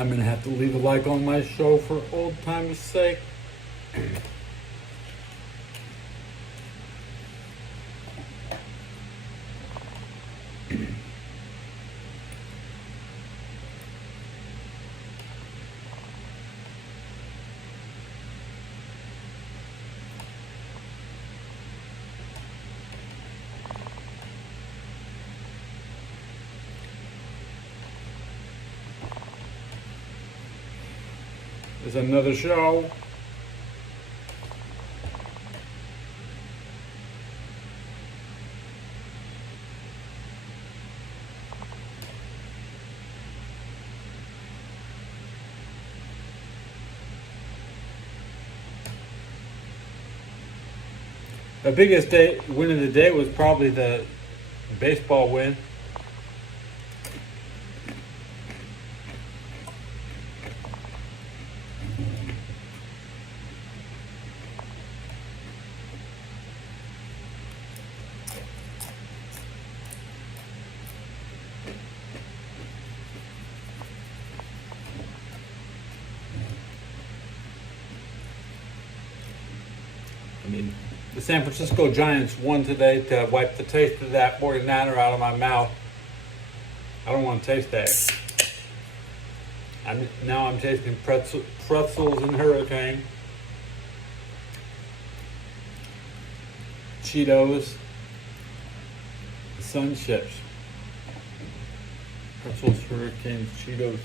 I'm going to have to leave a like on my show for old time's sake. There's another show. The biggest win of the day was probably the baseball win. I mean, the San Francisco Giants won today to wipe the taste of that 49er out of my mouth. I don't want to taste that. Now I'm tasting pretzels and Hurricane, Cheetos, Sun Chips. Pretzels, Hurricanes, Cheetos.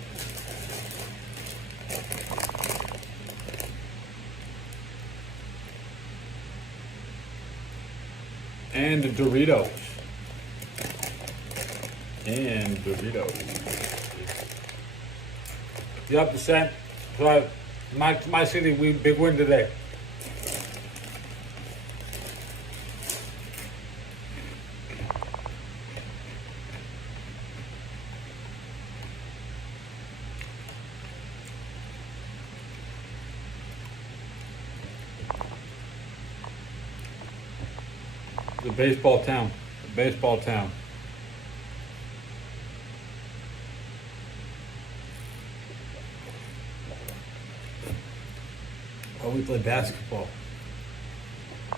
And Doritos. Yep, the same. So my city, we big win today. The baseball town. The baseball town. Oh, we play basketball.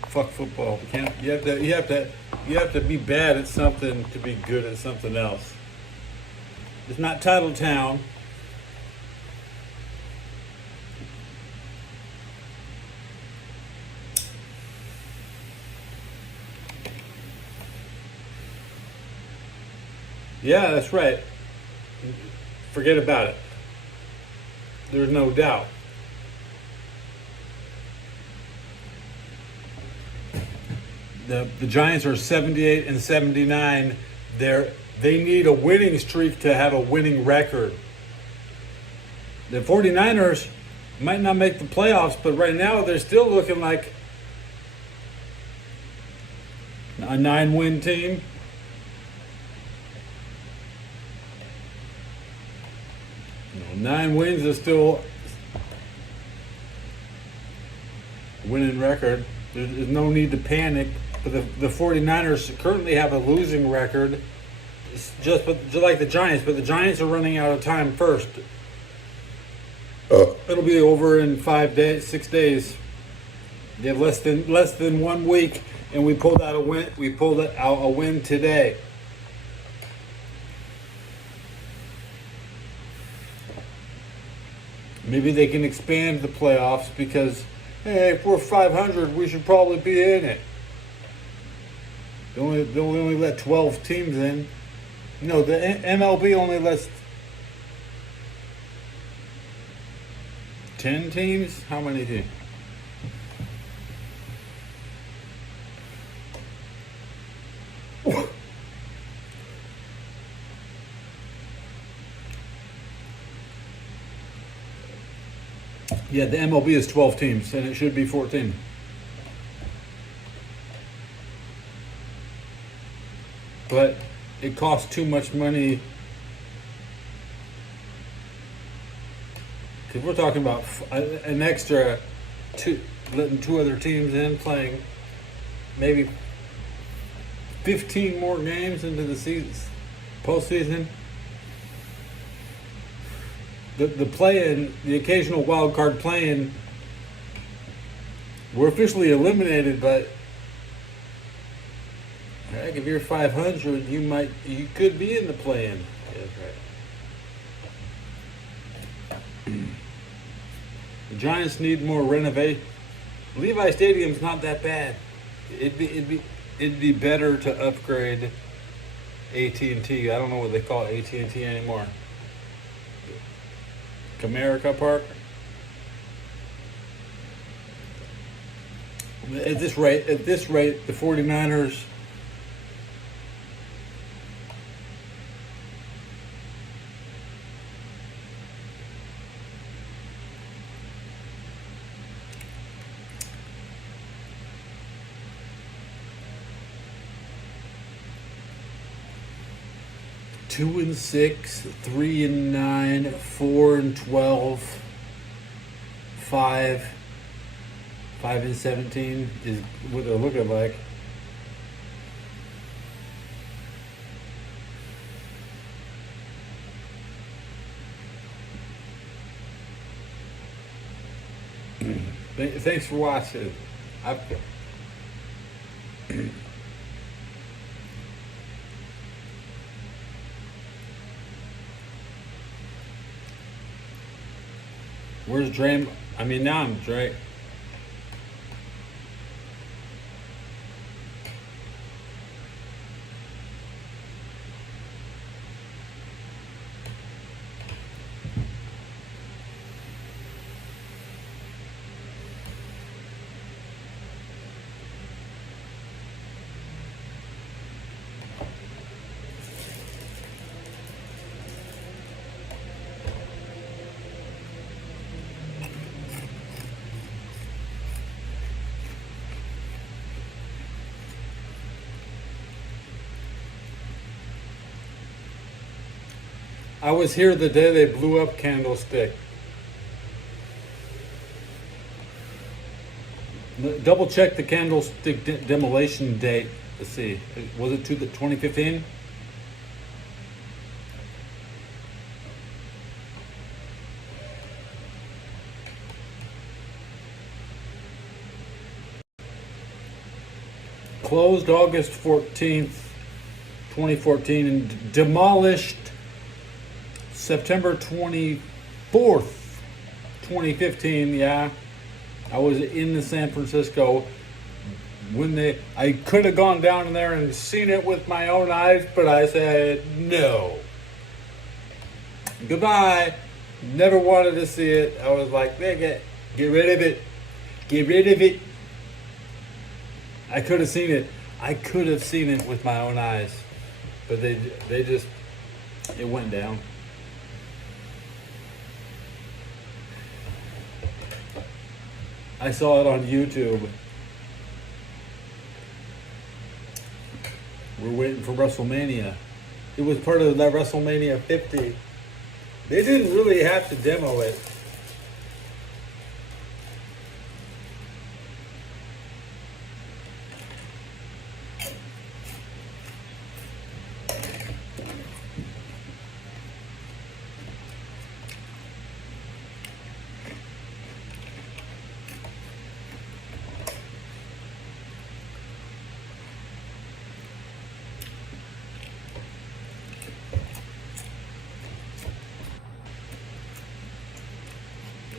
Fuck football. You have to be bad at something to be good at something else. It's not Title Town. Yeah, that's right. Forget about it. There's no doubt. The Giants are 78 and 79. They need a winning streak to have a winning record. The 49ers might not make the playoffs, but right now they're still looking like a 9-win team. You know, 9 wins is still a winning record. There's no need to panic. But the 49ers currently have a losing record, just like the Giants. But the Giants are running out of time first. It'll be over in 6 days. They have less than 1 week, and we pulled out a win. We pulled out a win today. Maybe they can expand the playoffs because, hey, if we're 500, we should probably be in it. They only let 12 teams in. No, the MLB only lets 10 teams? How many teams? Yeah, the MLB is 12 teams, and it should be 14. But it costs too much money. Because we're talking about an extra letting 2 other teams in, playing maybe 15 more games into the season, postseason. the play-in, the occasional wild card play-in, we're officially eliminated, but heck, if you're 500, you could be in the play-in. Yeah, that's right. The Giants need more renovation. Levi Stadium's not that bad. It'd be better to upgrade AT&T. I don't know what they call AT&T anymore. Comerica Park. At this rate, the 49ers. Two and 6, 3 and 9, 4 and 12, 5 and 17 is what they're looking like. Thanks for watching. Where's Dre? I mean, now I'm Dre. I was here the day they blew up Candlestick. Double check the Candlestick demolition date. Let's see. Was it to the 2015? Closed August 14th, 2014 and demolished September 24th, 2015. Yeah, I was in the San Francisco when I could have gone down there and seen it with my own eyes, but I said no. Goodbye. Never wanted to see it. I was like, get rid of it. Get rid of it. I could have seen it. I could have seen it with my own eyes, but it went down. I saw it on YouTube. We're waiting for WrestleMania. It was part of that WrestleMania 50. They didn't really have to demo it.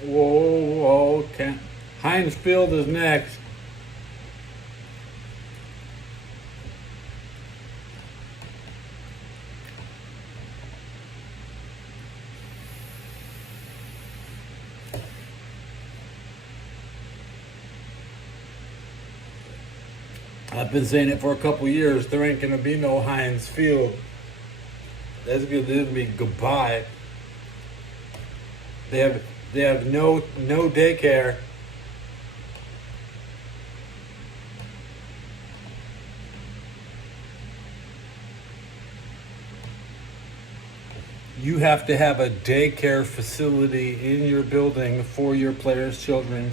Whoa, Heinz Field is next. I've been saying it for a couple years. There ain't gonna be no Heinz Field. That's gonna be goodbye. They have no daycare. You have to have a daycare facility in your building for your players' children.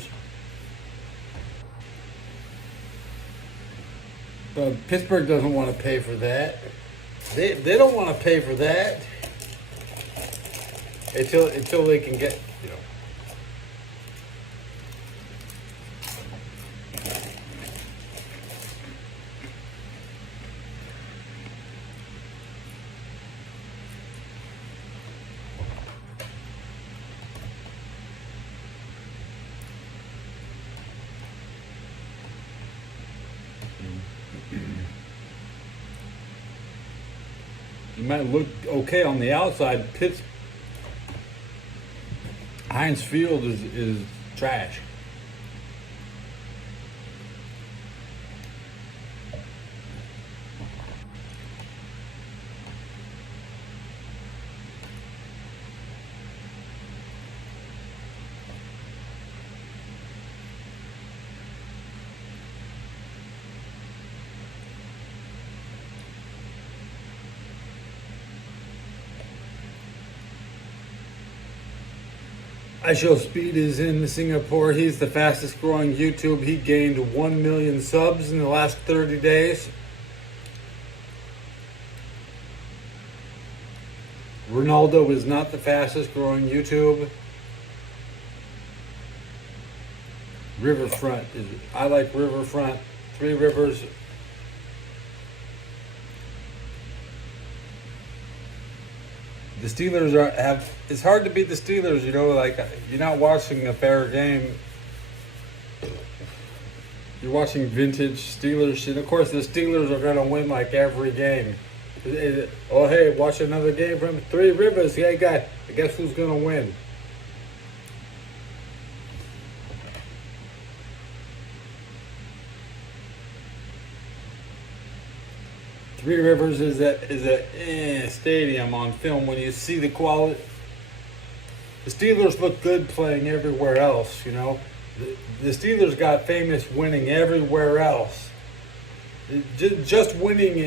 But Pittsburgh doesn't want to pay for that. They don't want to pay for that. until they can get, you know. You might look okay on the outside. Heinz Field is trash. IShowSpeed is in Singapore. He's the fastest growing YouTube. He gained 1 million subs in the last 30 days. Ronaldo is not the fastest growing YouTube. Riverfront is, I like Riverfront. Three Rivers. The Steelers it's hard to beat the Steelers, you know, like you're not watching a fair game. You're watching vintage Steelers, and of course the Steelers are going to win like every game. Oh, hey, watch another game from Three Rivers. Hey, guy, guess who's going to win? Three Rivers is a stadium on film. When you see the quality, the Steelers look good playing everywhere else. You know, the Steelers got famous winning everywhere else. Just winning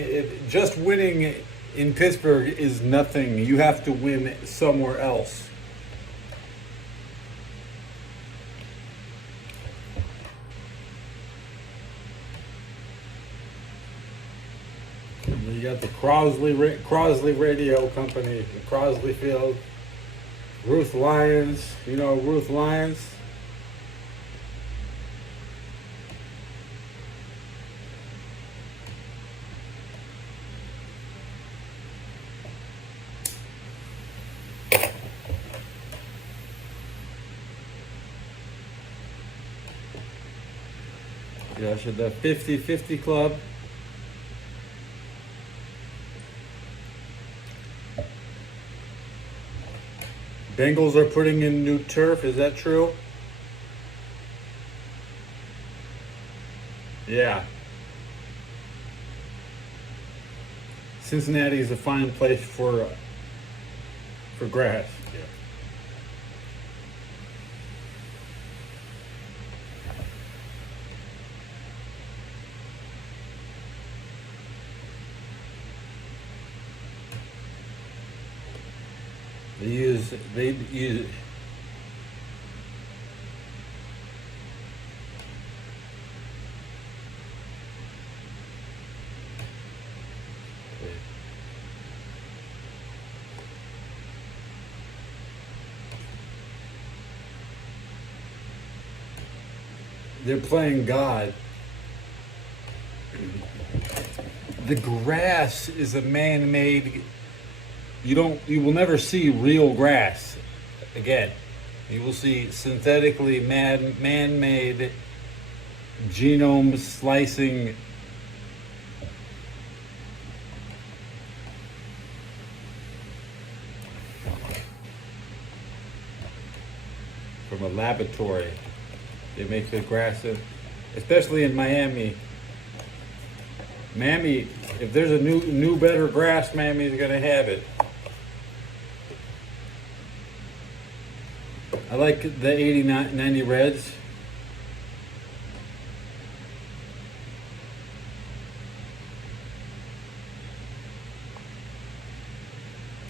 in Pittsburgh is nothing. You have to win somewhere else. You got the Crosley Radio Company, Crosley Field, Ruth Lyons. You know Ruth Lyons. Yeah, so the 50-50 club. Bengals are putting in new turf. Is that true? Yeah. Cincinnati is a fine place for grass. Yeah. They use they're playing God. The grass is a man-made. You will never see real grass again. You will see synthetically man-made genome slicing. From a laboratory. They make the grass, especially in Miami. Miami, if there's a new better grass, Miami's gonna have it. I like the 80-90 Reds.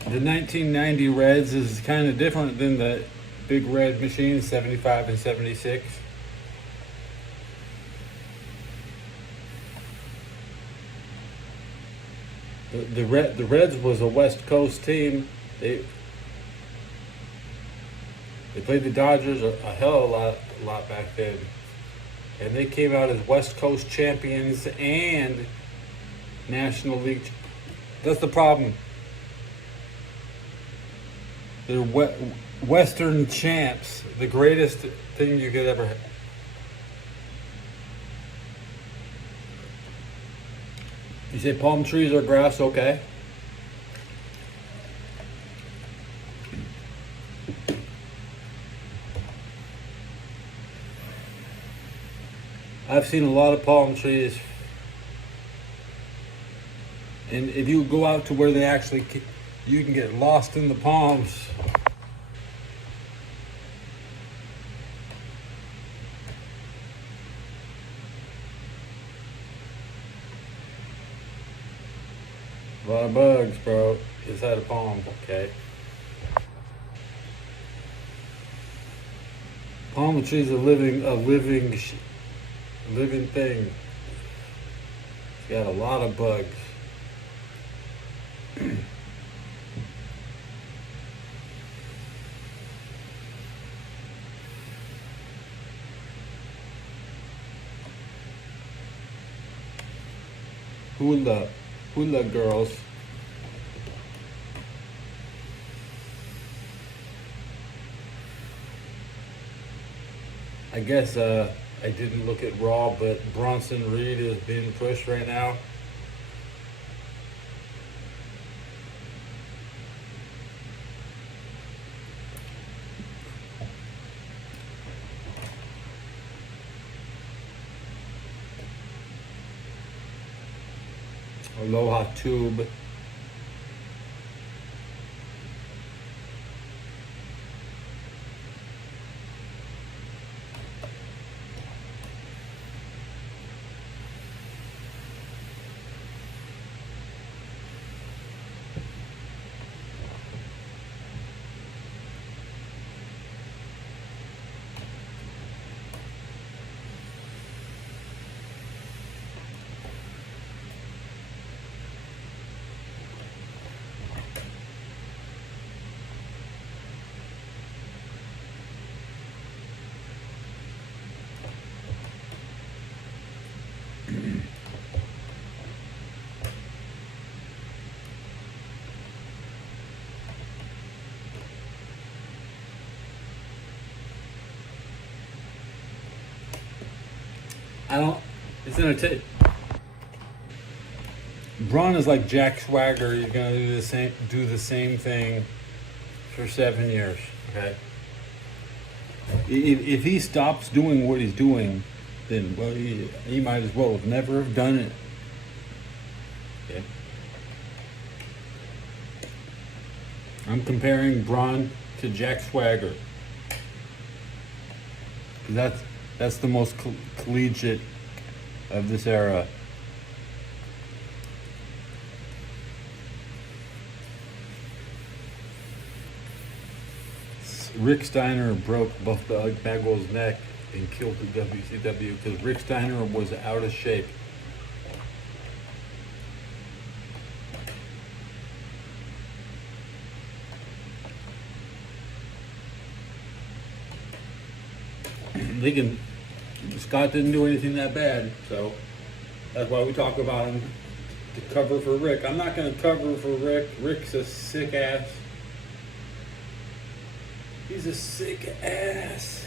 The 1990 Reds is kind of different than the big red machines, 75 and 76. The Reds was a West Coast team. They played the Dodgers a hell of a lot back then. And they came out as West Coast champions and National League. That's the problem. They're Western champs, the greatest thing you could ever have. You say palm trees are grass, okay. I've seen a lot of palm trees. And if you go out to where they actually, you can get lost in the palms. A lot of bugs, bro, inside a palm, okay? Palm trees are living thing. It's got a lot of bugs. Hula girls. I guess I didn't look at Raw, but Bronson Reed is being pushed right now. Aloha Tube. It's entertaining. Braun is like Jack Swagger. He's gonna do the same thing for 7 years. Okay. If he stops doing what he's doing, then well, he might as well have never have done it. Okay. I'm comparing Braun to Jack Swagger. That's the most collegiate of this era. Rick Steiner broke Buff Bagwell's neck and killed the WCW because Rick Steiner was out of shape. Scott didn't do anything that bad, so that's why we talk about him to cover for Rick. I'm not going to cover for Rick. Rick's a sick ass. He's a sick ass.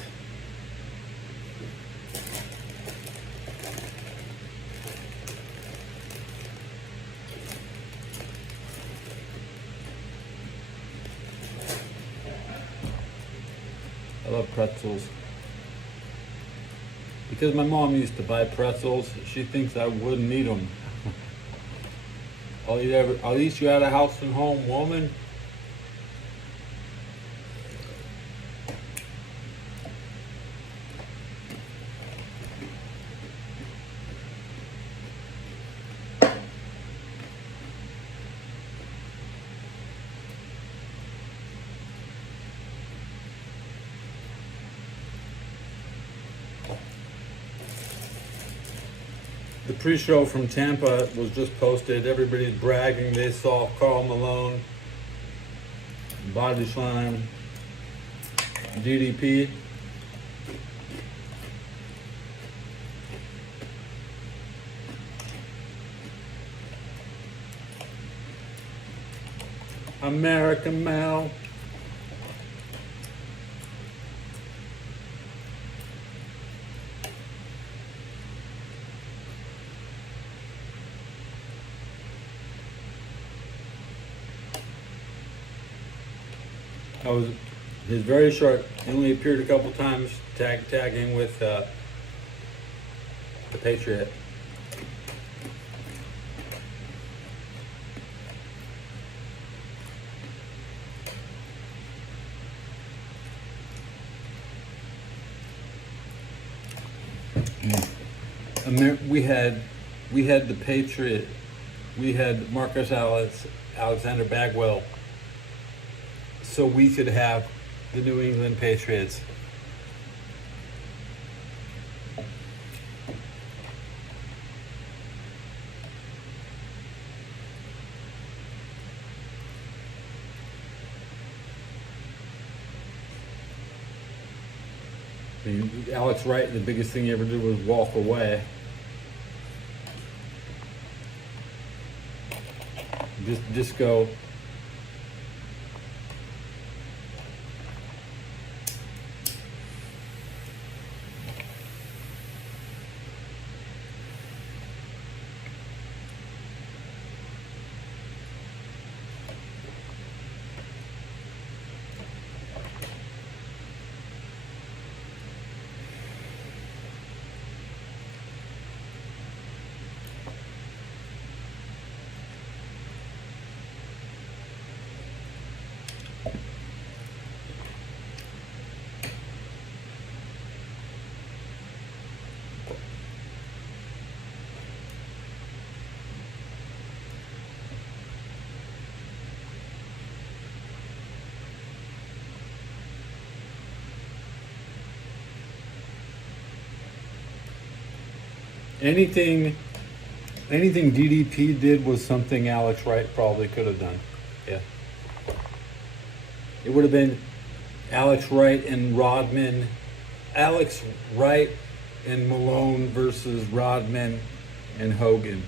I love pretzels. Because my mom used to buy pretzels, she thinks I wouldn't eat them. I'll eat you out of house and home, woman. The pre-show from Tampa was just posted. Everybody's bragging they saw Karl Malone, Body Slam. DDP. American Mel. He's very short. He only appeared a couple times tagging with the Patriot. We had the Patriot. We had Alexander Bagwell, so we could have the New England Patriots. I mean, Alex Wright, the biggest thing he ever did was walk away. Just go. Anything DDP did was something Alex Wright probably could have done. Yeah. It would have been Alex Wright and Rodman. Alex Wright and Malone versus Rodman and Hogan.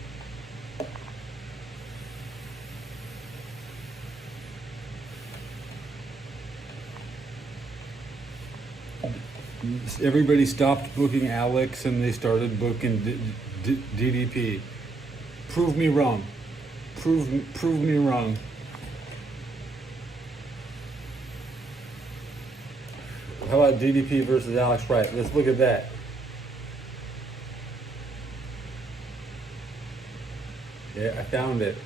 Everybody stopped booking Alex and they started booking DDP. Prove me wrong. Prove me wrong. How about DDP versus Alex Wright? Let's look at that. Yeah, I found it.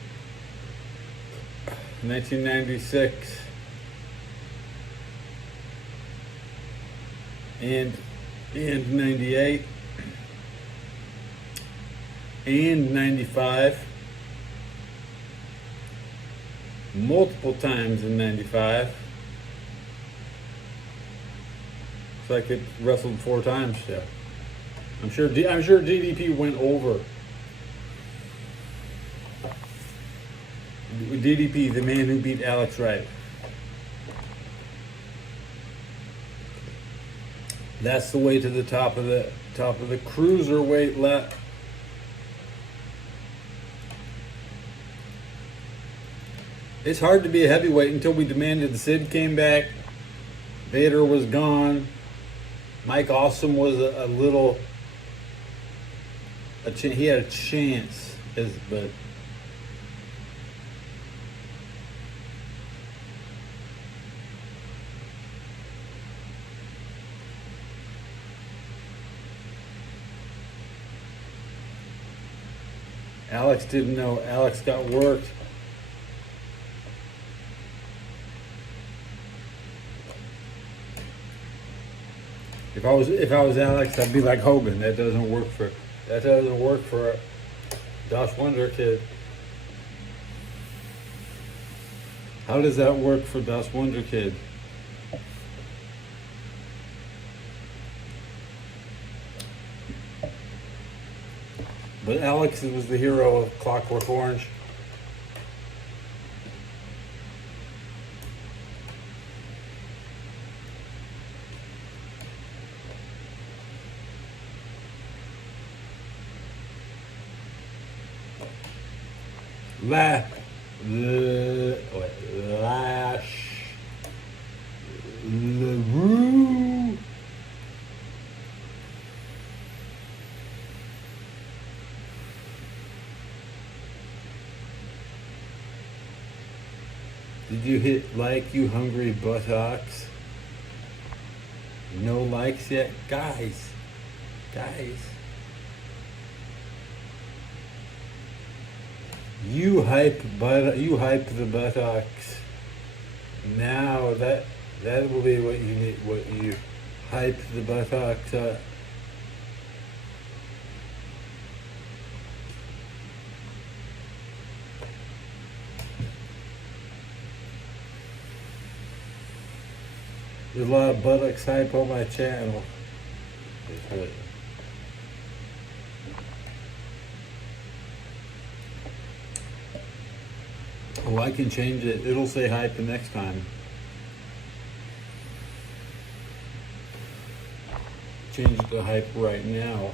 1996. And 98 and 95, multiple times in 95. It's like it wrestled 4 times. Yeah, I'm sure DDP went over. DDP, the man who beat Alex Wright. That's the way to the top of the cruiserweight left. It's hard to be a heavyweight until we demanded Sid came back. Vader was gone. Mike Awesome was he had a chance, but. Alex didn't know. Alex got worked. If I was Alex, I'd be like Hogan. That doesn't work for Josh Wonder Kid. How does that work for Josh Wonder Kid? But Alex was the hero of Clockwork Orange. Lash LaRue. Did you hit like, you hungry buttocks? No likes yet? Guys. You hype the buttocks. Now that will be what you need, what you hype the buttocks up. There's a lot of buttocks hype on my channel. Oh, I can change it. It'll say hype the next time. Change it to hype right now.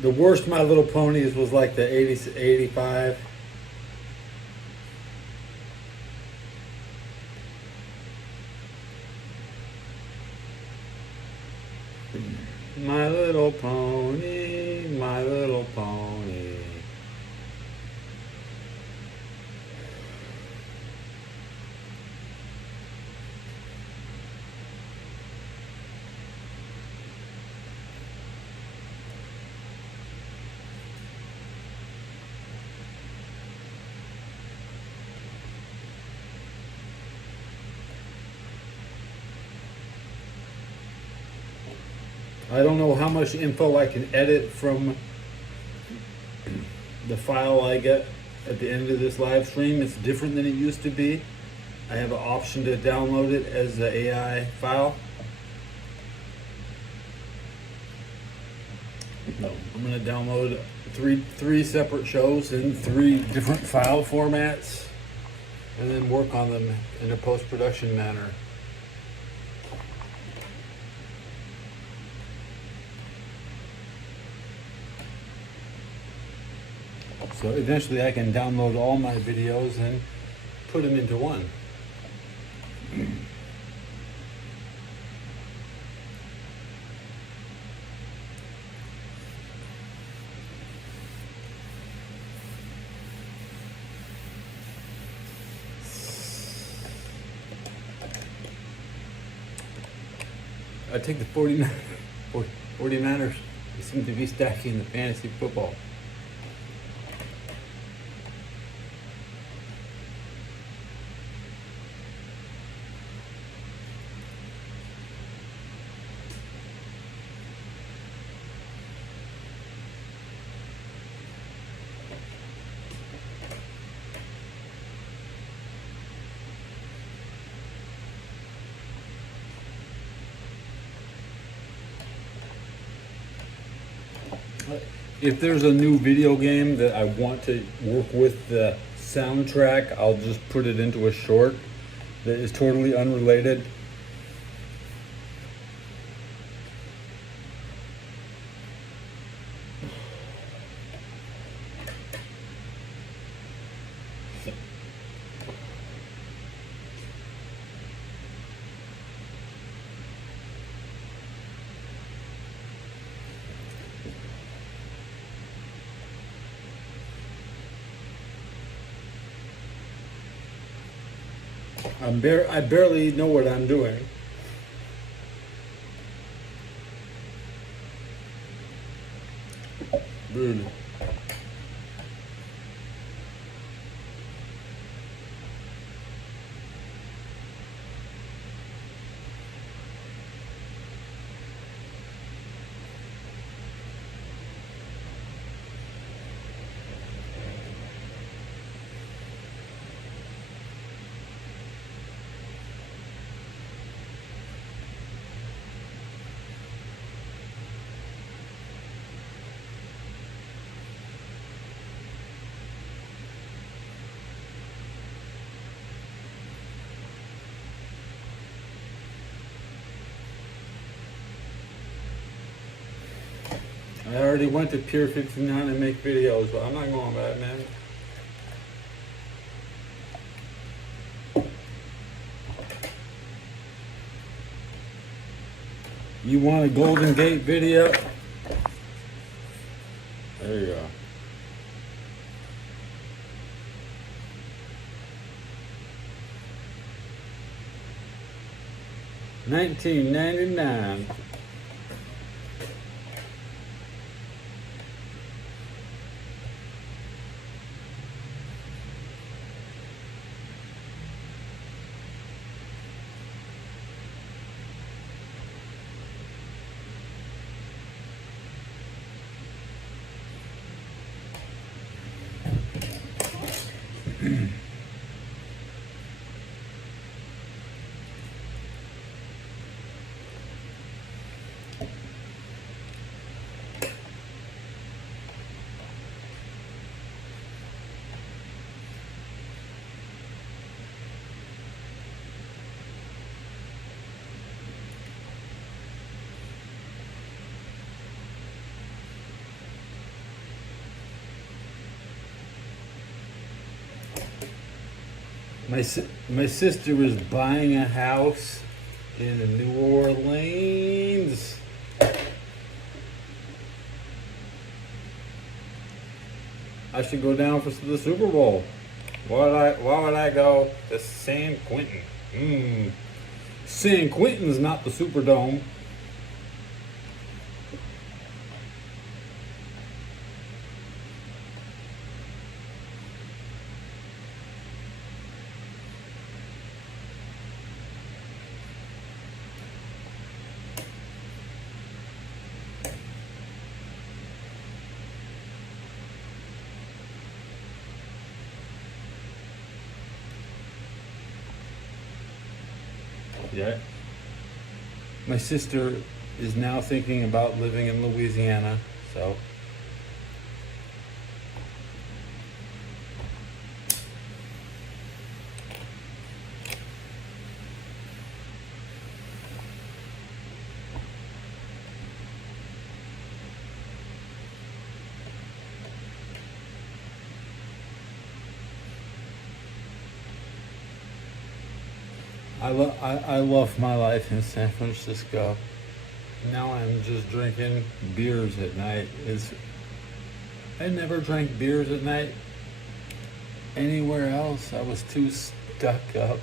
The worst My Little Ponies was like the 80s, 85. My little pony, my little pony. I don't know how much info I can edit from the file I get at the end of this live stream. It's different than it used to be. I have an option to download it as the AI file. No, I'm going to download three separate shows in 3 different file formats and then work on them in a post-production manner. So eventually I can download all my videos and put them into one. I take the 49ers. They seem to be stacking the fantasy football. If there's a new video game that I want to work with the soundtrack, I'll just put it into a short that is totally unrelated. I barely know what I'm doing. Really. I already went to Pier 59 to make videos, but I'm not going back, man. You want a Golden Gate video? There you go. $19.99. My sister was buying a house in New Orleans. I should go down for the Super Bowl. Why would I go to San Quentin? San Quentin's not the Superdome. Yeah. My sister is now thinking about living in Louisiana, so. I love my life in San Francisco. Now I'm just drinking beers at night. I never drank beers at night anywhere else. I was too stuck up.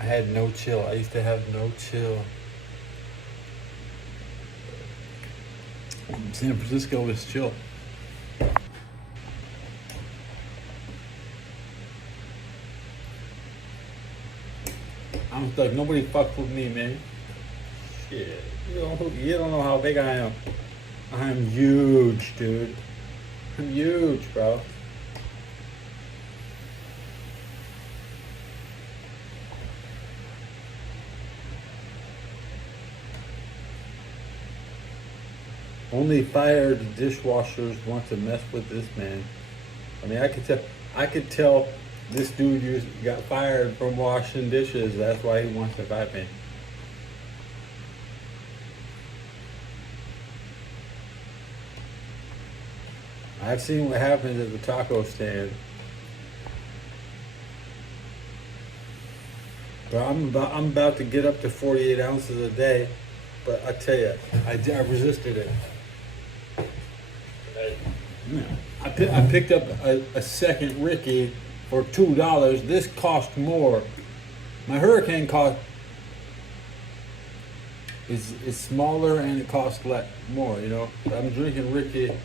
I had no chill. I used to have no chill. San Francisco was chill. I'm like, nobody fucked with me, man. Shit. You don't know how big I am. I'm huge, dude. I'm huge, bro. Only fired dishwashers want to mess with this man. I mean, I could tell this dude got fired from washing dishes. That's why he wants to fight me. I've seen what happens at the taco stand. But I'm about to get up to 48 ounces a day. But I tell you, I resisted it. I picked up a second Ricky for $2. This cost more. My Hurricane cost is smaller and it costs more. You know, I'm drinking Ricky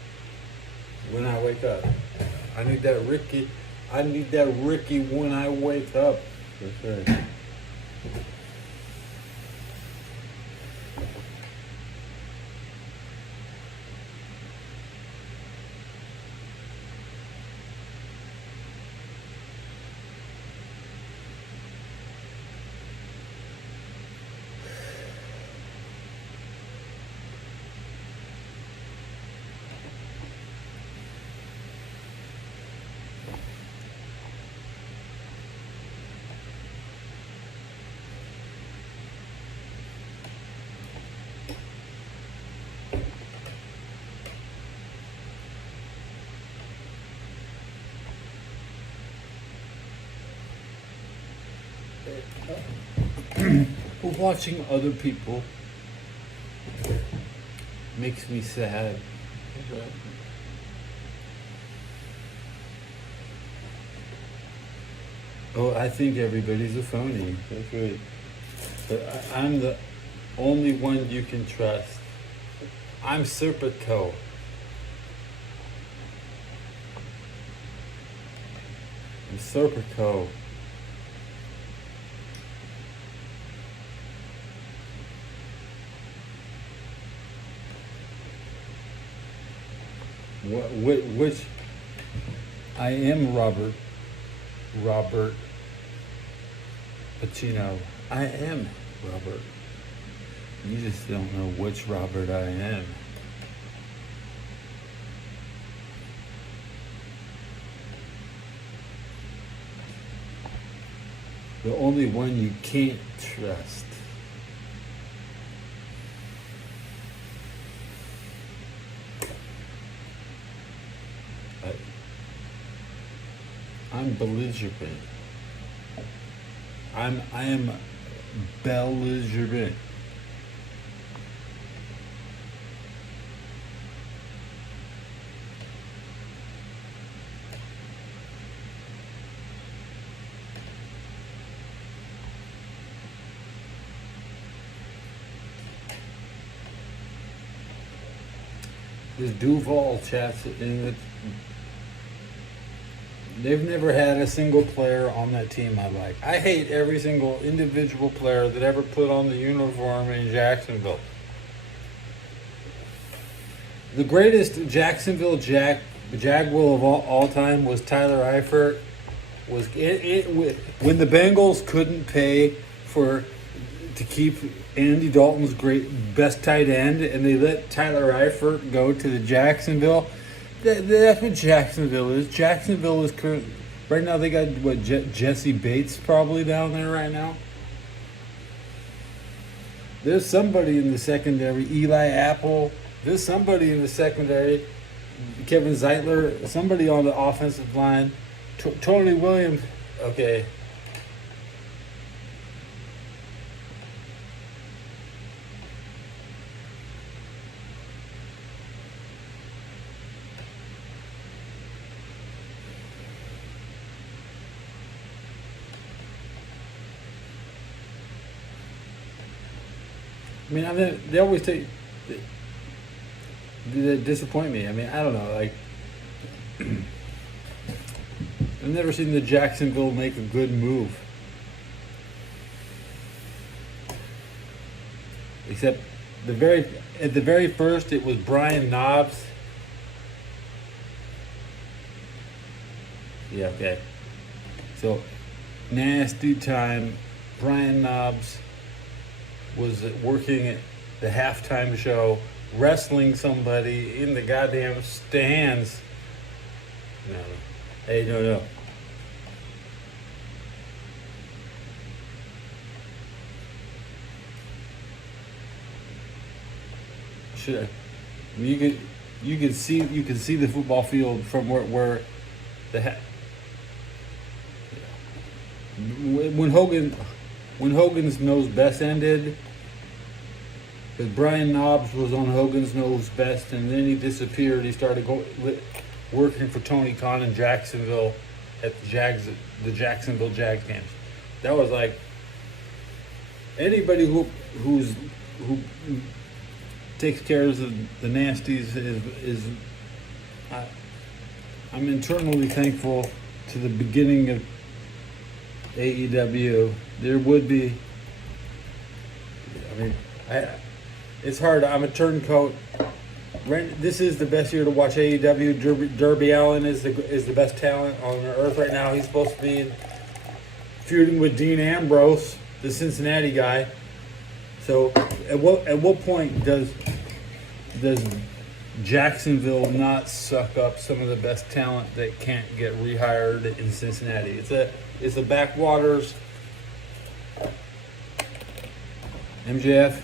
when I wake up. I need that Ricky. I need that Ricky when I wake up. That's right. Watching other people makes me sad. Oh, I think everybody's a phony. That's right. But I'm the only one you can trust. I'm Serpico. I'm Serpico. Which I am Robert Pacino. I am Robert. You just don't know which Robert I am. The only one you can't trust. I'm belligerent. I am belligerent. This Duval chats in the. They've never had a single player on that team I like. I hate every single individual player that ever put on the uniform in Jacksonville. The greatest Jacksonville Jaguar of all time was Tyler Eifert. When the Bengals couldn't pay to keep Andy Dalton's best tight end, and they let Tyler Eifert go to the Jacksonville. That's what Jacksonville is. Jacksonville is right now. They got Jesse Bates probably down there right now. There's somebody in the secondary, Eli Apple. There's somebody in the secondary, Kevin Zeitler. Somebody on the offensive line, Tony Williams. Okay. I mean, they always they disappoint me. I mean, I don't know. Like, I've never seen the Jacksonville make a good move, except at the very first, it was Brian Knobs. Yeah, okay. So, nasty time. Brian Knobs was working at the halftime show, wrestling somebody in the goddamn stands. No. Hey, no. Should I? You can see the football field from where the when Hogan's Knows Best ended, because Brian Knobs was on Hogan's Knows Best, and then he disappeared. He started working for Tony Khan in Jacksonville, at the Jacksonville Jags games. That was like anybody who takes care of the nasties is I'm internally thankful to the beginning of AEW. There would be, I mean, it's hard. I'm a turncoat. This is the best year to watch AEW. Darby Allin is the best talent on earth right now. He's supposed to be feuding with Dean Ambrose, the Cincinnati guy. So, at what point does Jacksonville not suck up some of the best talent that can't get rehired in Cincinnati? It's a backwaters. MJF.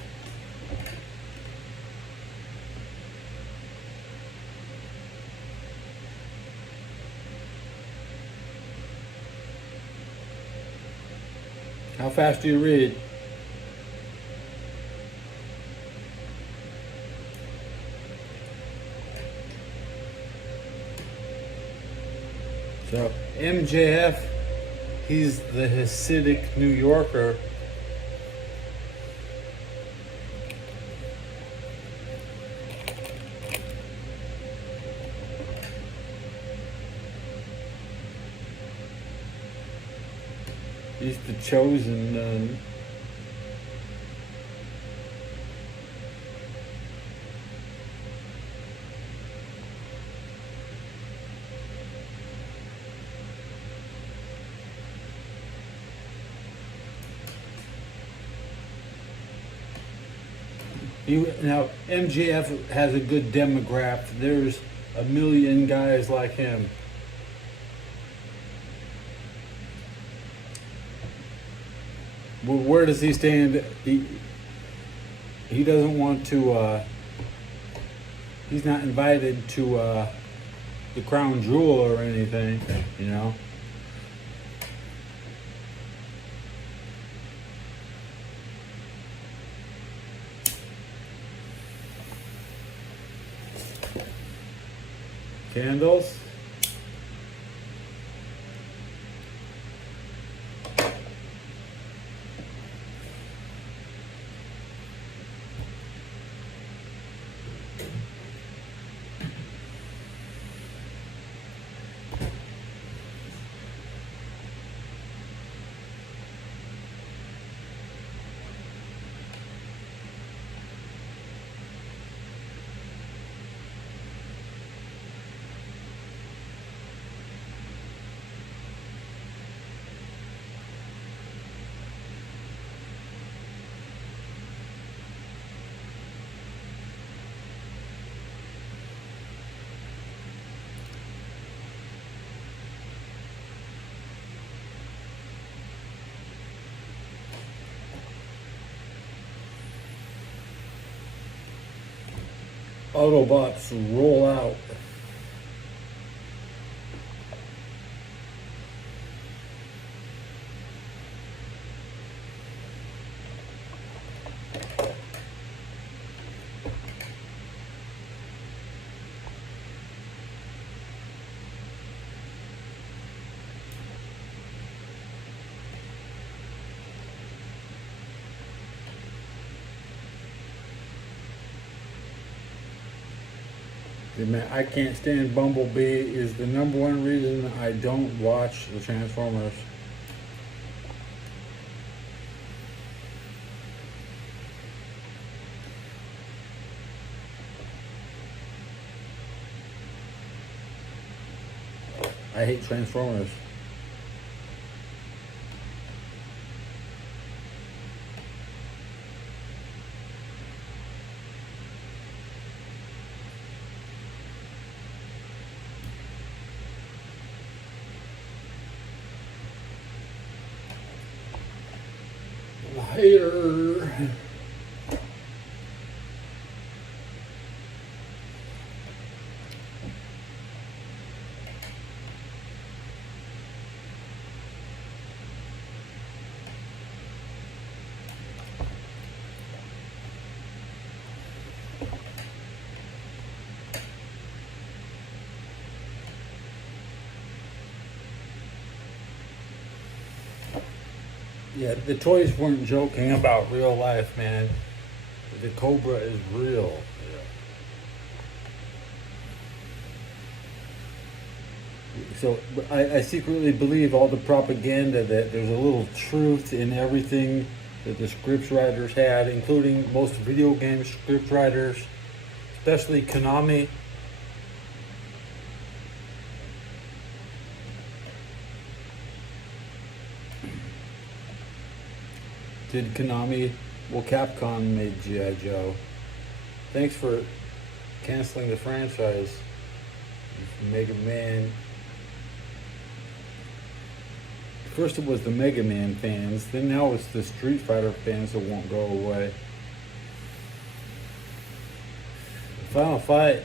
How fast do you read? So MJF, he's the Hasidic New Yorker. He's the chosen one. Now, MJF has a good demographic. There's a million guys like him. Well, where does he stand? He doesn't want to. He's not invited to the Crown Jewel or anything, you know. Candles. Autobots roll out. Man, I can't stand Bumblebee is the number one reason I don't watch the Transformers. I hate Transformers. Hater. Yeah, the toys weren't joking about real life, man. The Cobra is real. So I secretly believe all the propaganda that there's a little truth in everything that the script writers had, including most video game script writers, especially Konami. Did Konami? Well, Capcom made G.I. Joe. Thanks for canceling the franchise. Mega Man. First it was the Mega Man fans, then now it's the Street Fighter fans that won't go away. Final Fight.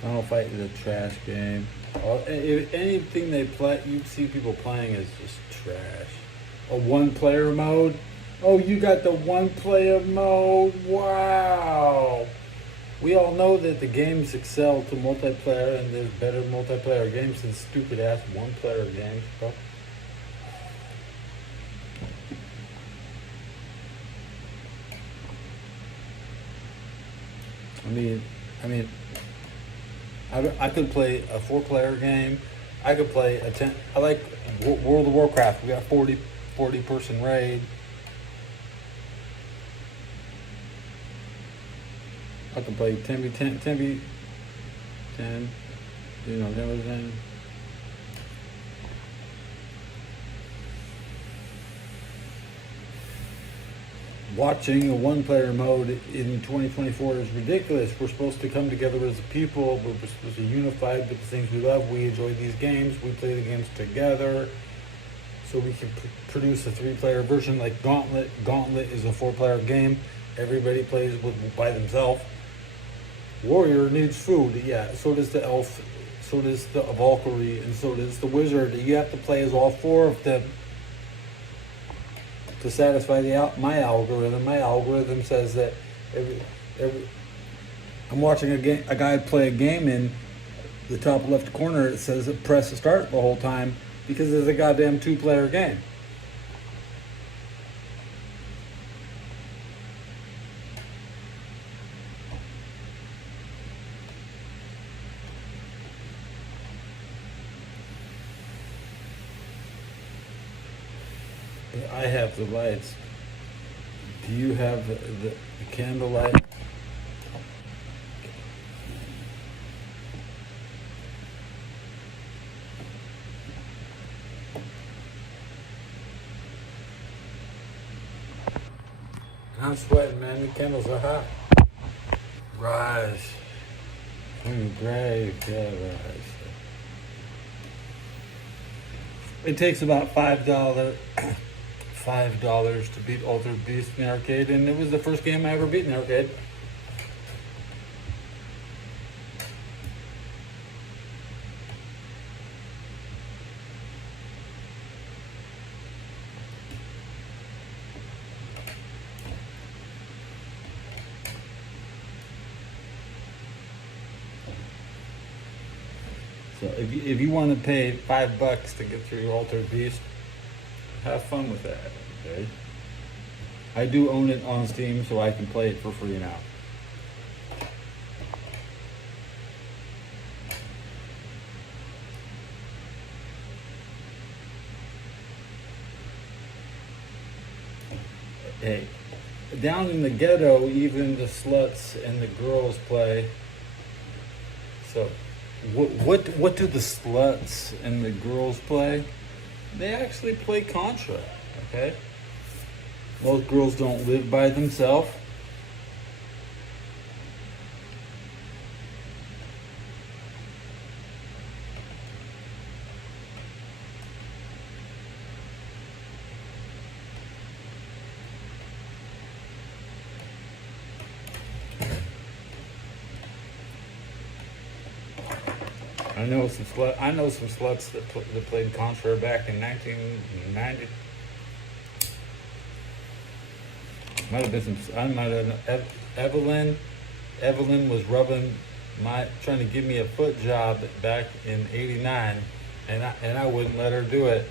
Final Fight is a trash game. Anything they play, you see people playing is just trash. A one-player mode? Oh, you got the one-player mode? Wow! We all know that the games excel to multiplayer, and there's better multiplayer games than stupid-ass one-player games, bro. I could play a 4-player game. I could play a 10. I like World of Warcraft. We got 40 person raid. I can play 10v10, 10v10. You know, 10v10. Watching a one-player mode in 2024 is ridiculous. We're supposed to come together as a people. We're supposed to be unified with the things we love. We enjoy these games. We play the games together. So we can produce a 3-player version like Gauntlet. Gauntlet is a 4-player game. Everybody plays by themselves. Warrior needs food. Yeah, so does the elf. So does the Valkyrie. And so does the wizard. You have to play as all 4 of them to satisfy my algorithm. My algorithm says that I'm watching a guy play a game in the top left corner. It says press start the whole time because it's a goddamn 2-player game. I have the lights. Do you have the candlelight? I'm sweating, man. The candles are hot. Rise. Grave, yeah, rise. It takes about $5 to beat Altered Beast in the arcade, and it was the first game I ever beat in the arcade. So if you want to pay $5 to get through Altered Beast, have fun with that, okay? I do own it on Steam, so I can play it for free now. Hey, down in the ghetto, even the sluts and the girls play. So, what do the sluts and the girls play? They actually play Contra, okay? Most girls don't live by themselves. I know some sluts that played Contra back in 1990. Might have been Evelyn. Evelyn was rubbing trying to give me a foot job back in '89, and I wouldn't let her do it.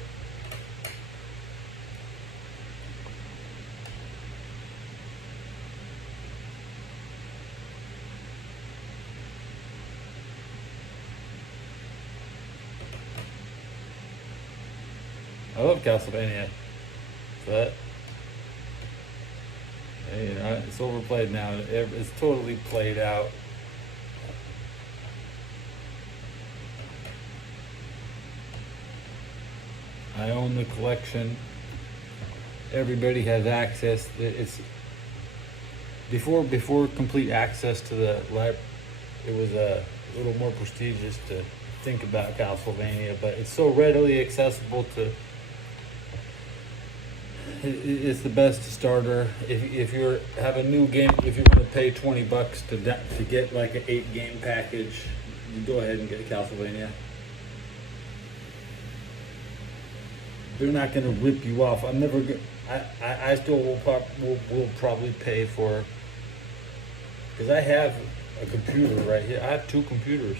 I love Castlevania, but you know, it's overplayed now. It's totally played out. I own the collection. Everybody has access. It's before complete access to the library. It was a little more prestigious to think about Castlevania, but it's so readily accessible to. It's the best starter. If you have a new game, if you're going to pay $20 to get like an 8-game package, you go ahead and get Castlevania. They're not going to rip you off. I'm never. I still will probably pay for, because I have a computer right here. I have 2 computers.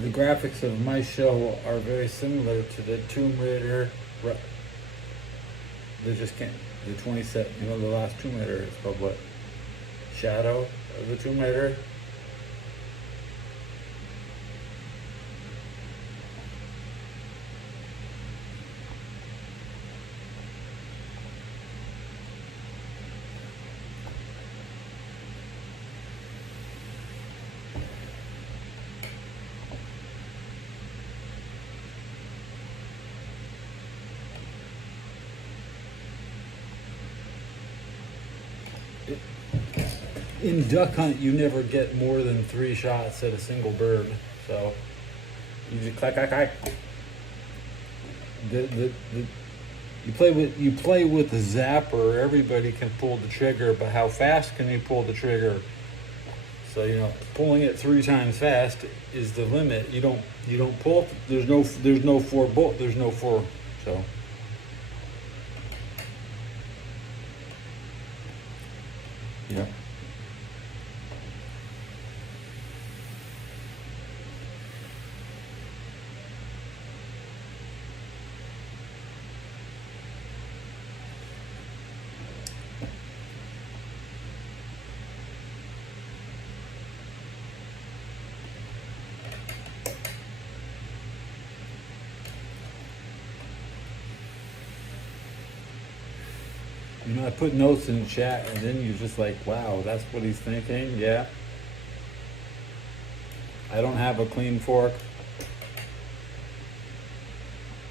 The graphics of my show are very similar to the Tomb Raider. They just can't. The 27, you know, the last Tomb Raider is called what? Shadow of the Tomb Raider. In duck hunt, you never get more than 3 shots at a single bird, so you just clack, clack, clack. You play with the zapper. Everybody can pull the trigger, but how fast can you pull the trigger? So you know, pulling it 3 times fast is the limit. You don't pull. There's no 4 bolt. There's no 4. So. Yeah. You know, I put notes in the chat, and then you're just like, wow, that's what he's thinking? Yeah. I don't have a clean fork.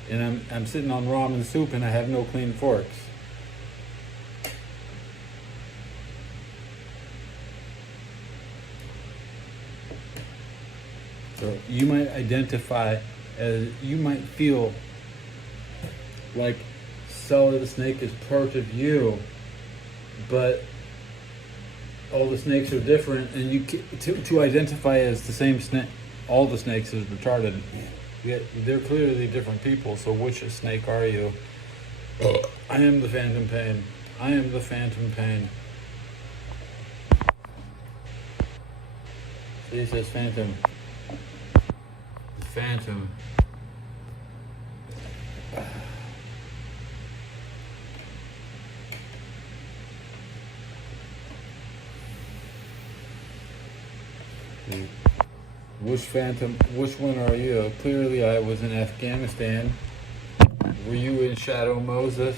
And I'm sitting on ramen soup, and I have no clean forks. So you might identify as, you might feel like Sully the Snake is part of you, but all the snakes are different, and you to identify as the same snake, all the snakes is retarded. Yet they're clearly different people. So which snake are you? I am the Phantom Pain. I am the Phantom Pain. So he says Phantom. Phantom. Which Phantom? Which one are you? Clearly, I was in Afghanistan. Were you in Shadow Moses?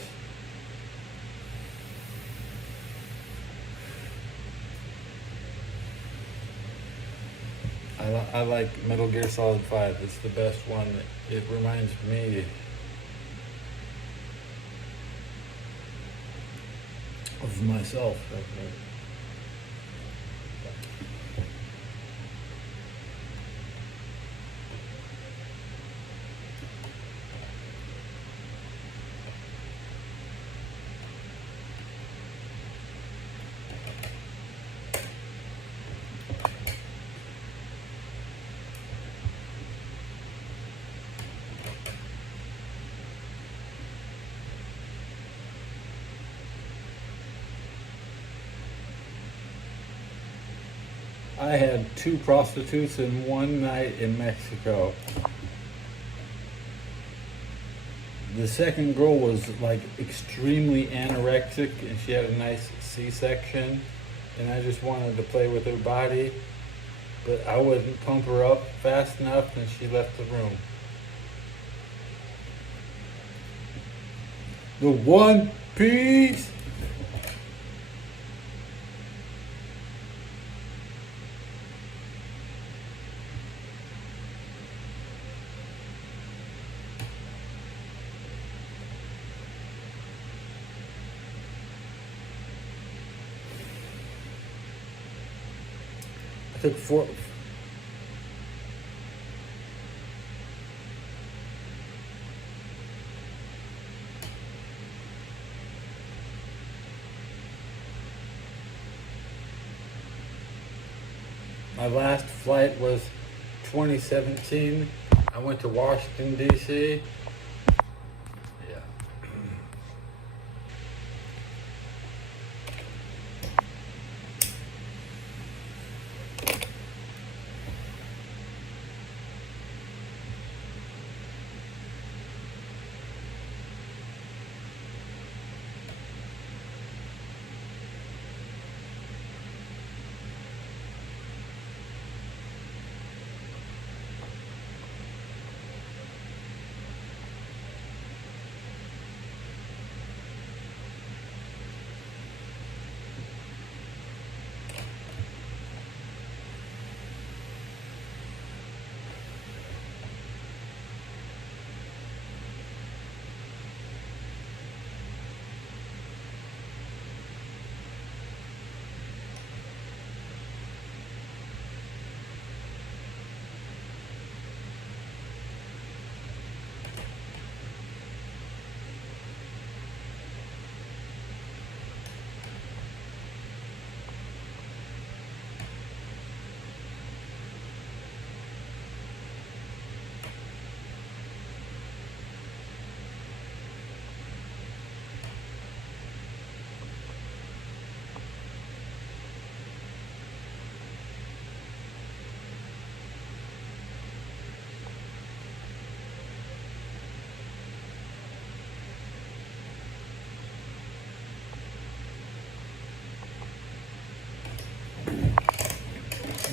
I like Metal Gear Solid 5. It's the best one. It reminds me of myself. I had 2 prostitutes in one night in Mexico. The second girl was like extremely anorexic and she had a nice C-section, and I just wanted to play with her body, but I wouldn't pump her up fast enough and she left the room. The One Piece. I took 4. My last flight was 2017. I went to Washington, D.C. Yeah.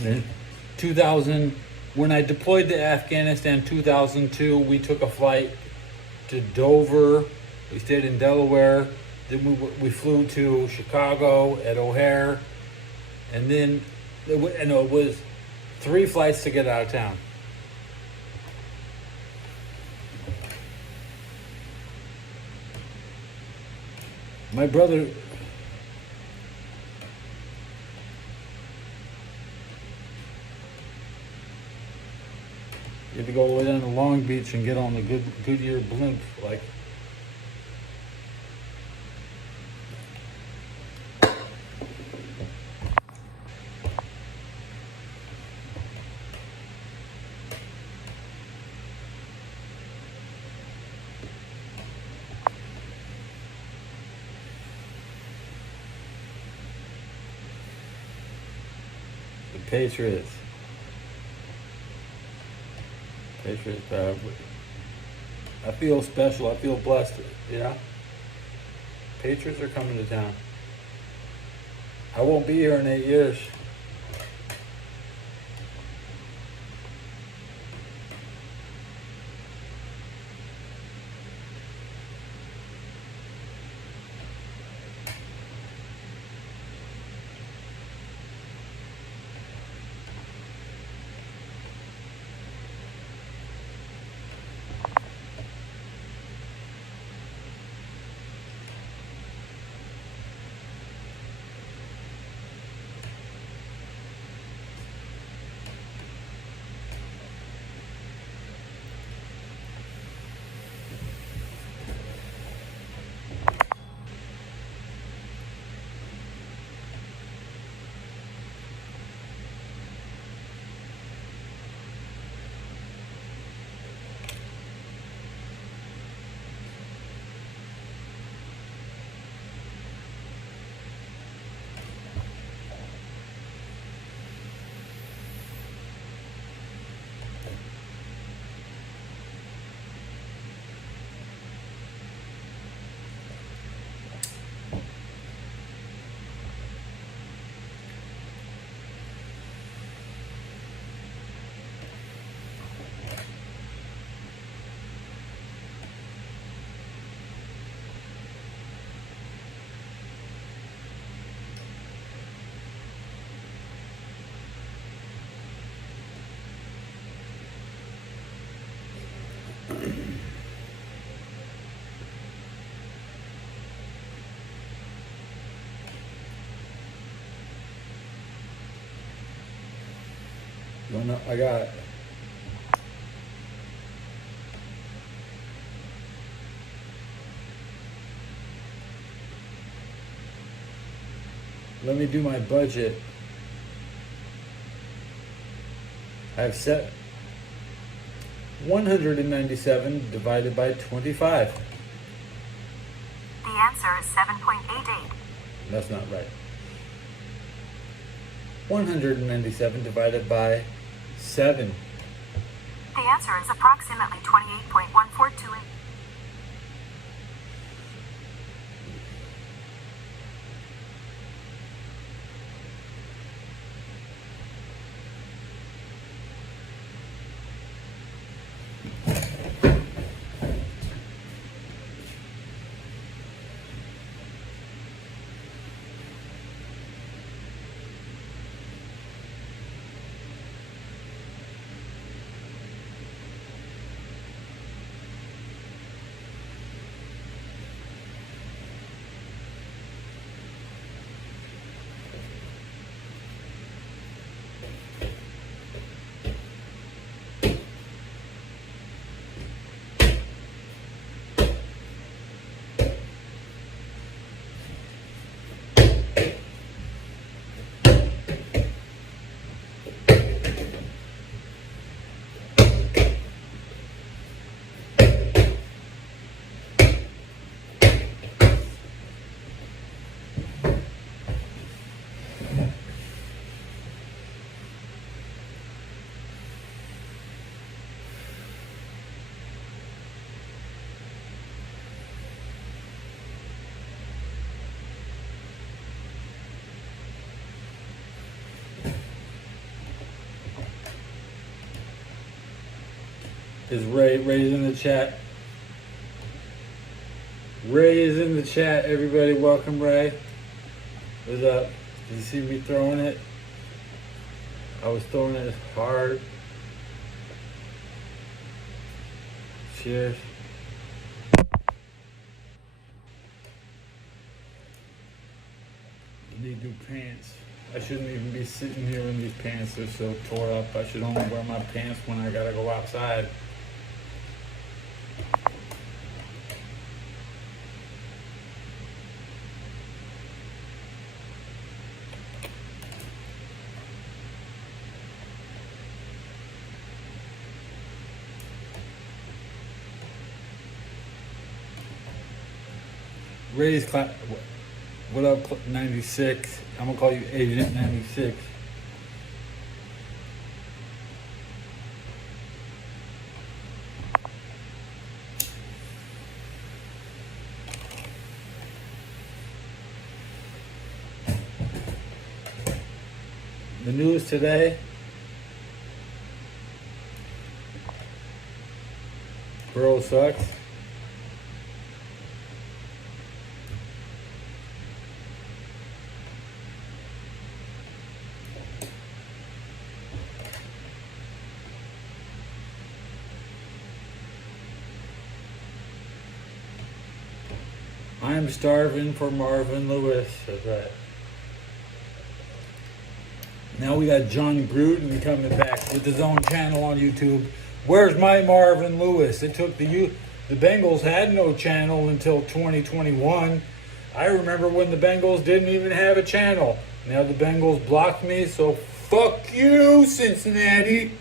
In 2000, when I deployed to Afghanistan 2002, we took a flight to Dover. We stayed in Delaware. Then we flew to Chicago at O'Hare, and then it was 3 flights to get out of town. My brother. You have to go all the way down to Long Beach and get on the Goodyear blimp, like. The Patriots. Patriots, I feel special. I feel blessed. Yeah. Patriots are coming to town. I won't be here in 8 years. no, I got. Let me do my budget. I've set 197 divided by 25. The answer is 7.88. That's not right. 197 divided by 7. The answer is approximately 28.142. Is Ray's in the chat? Ray is in the chat. Everybody, welcome Ray. What's up? Did you see me throwing it? I was throwing it hard. Cheers. Need new pants. I shouldn't even be sitting here in these pants. They're so tore up. I should only wear my pants when I gotta go outside. Ray's what up, 96? I'm gonna call you Agent 96. The news today. Burrow sucks. I'm starving for Marvin Lewis. That's right. Now we got John Gruden coming back with his own channel on YouTube. Where's my Marvin Lewis? It took the Bengals had no channel until 2021. I remember when the Bengals didn't even have a channel. Now the Bengals blocked me, so fuck you, Cincinnati.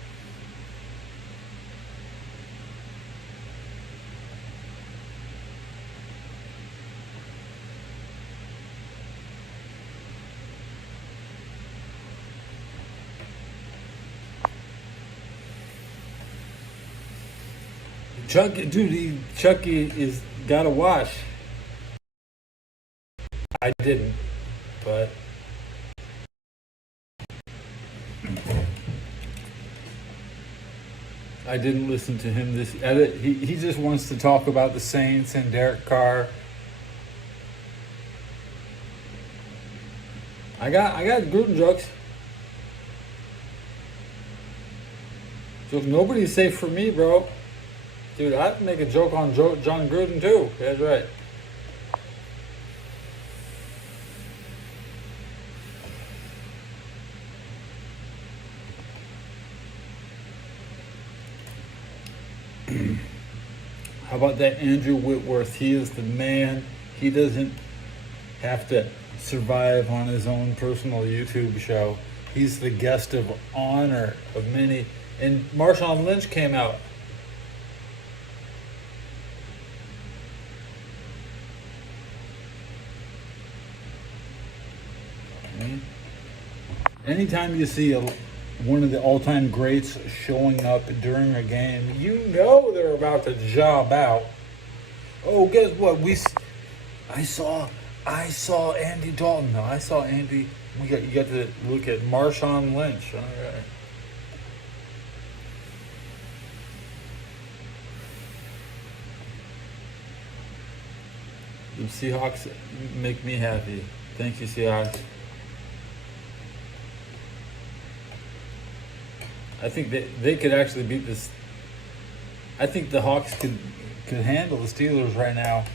Chucky is gotta wash. I didn't, but I didn't listen to him this edit. He just wants to talk about the Saints and Derek Carr. I got Gruden jokes. So if nobody's safe for me, bro. Dude, I'd make a joke on John Gruden too. That's right. How about that Andrew Whitworth? He is the man. He doesn't have to survive on his own personal YouTube show. He's the guest of honor of many. And Marshawn Lynch came out. Anytime you see one of the all-time greats showing up during a game, you know they're about to job out. Oh, guess what? I saw Andy Dalton. No, I saw Andy. You got to look at Marshawn Lynch. All right. The Seahawks make me happy. Thank you, Seahawks. I think they could actually beat this. I think the Hawks could handle the Steelers right now.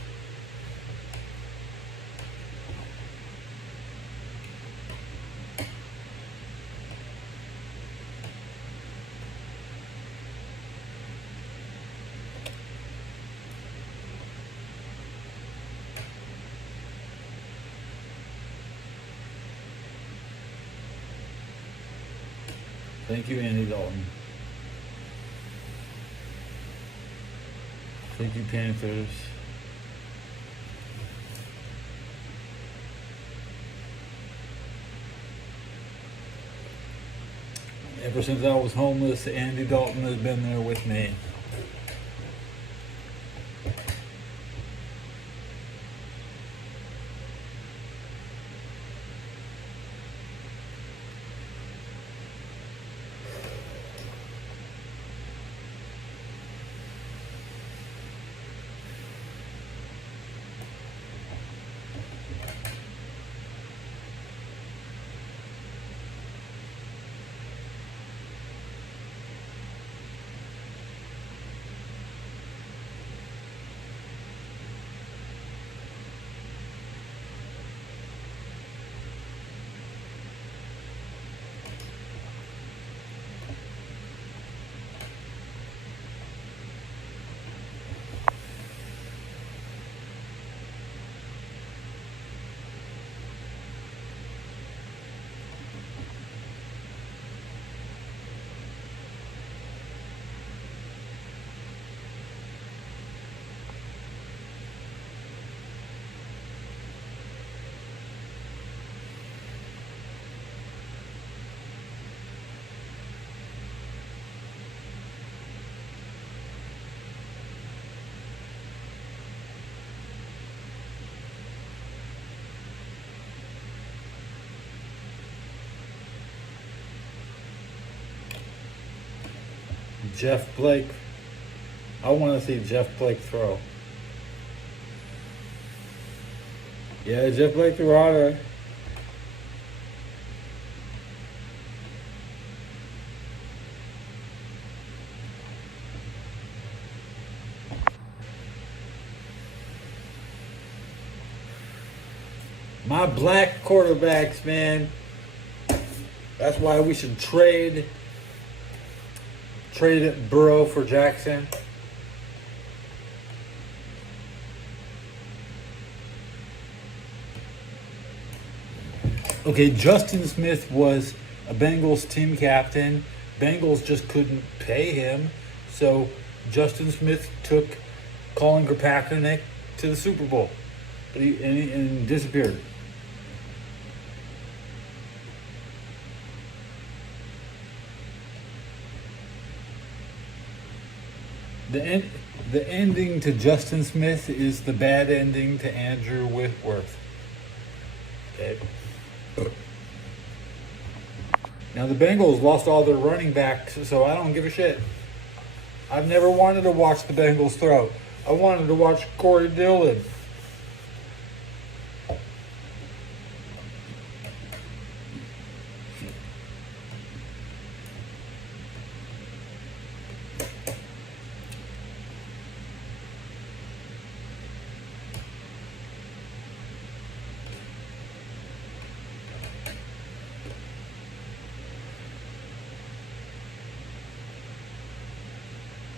Thank you, Andy Dalton. Thank you, Panthers. Ever since I was homeless, Andy Dalton has been there with me. Jeff Blake. I want to see Jeff Blake throw. Yeah, Jeff Blake threw harder. My black quarterbacks, man. That's why we should trade Burrow for Jackson. Okay, Justin Smith was a Bengals team captain. Bengals just couldn't pay him, so Justin Smith took Colin Kaepernick to the Super Bowl, and disappeared. The ending to Justin Smith is the bad ending to Andrew Whitworth. Okay. Now the Bengals lost all their running backs, so I don't give a shit. I've never wanted to watch the Bengals throw. I wanted to watch Corey Dillon.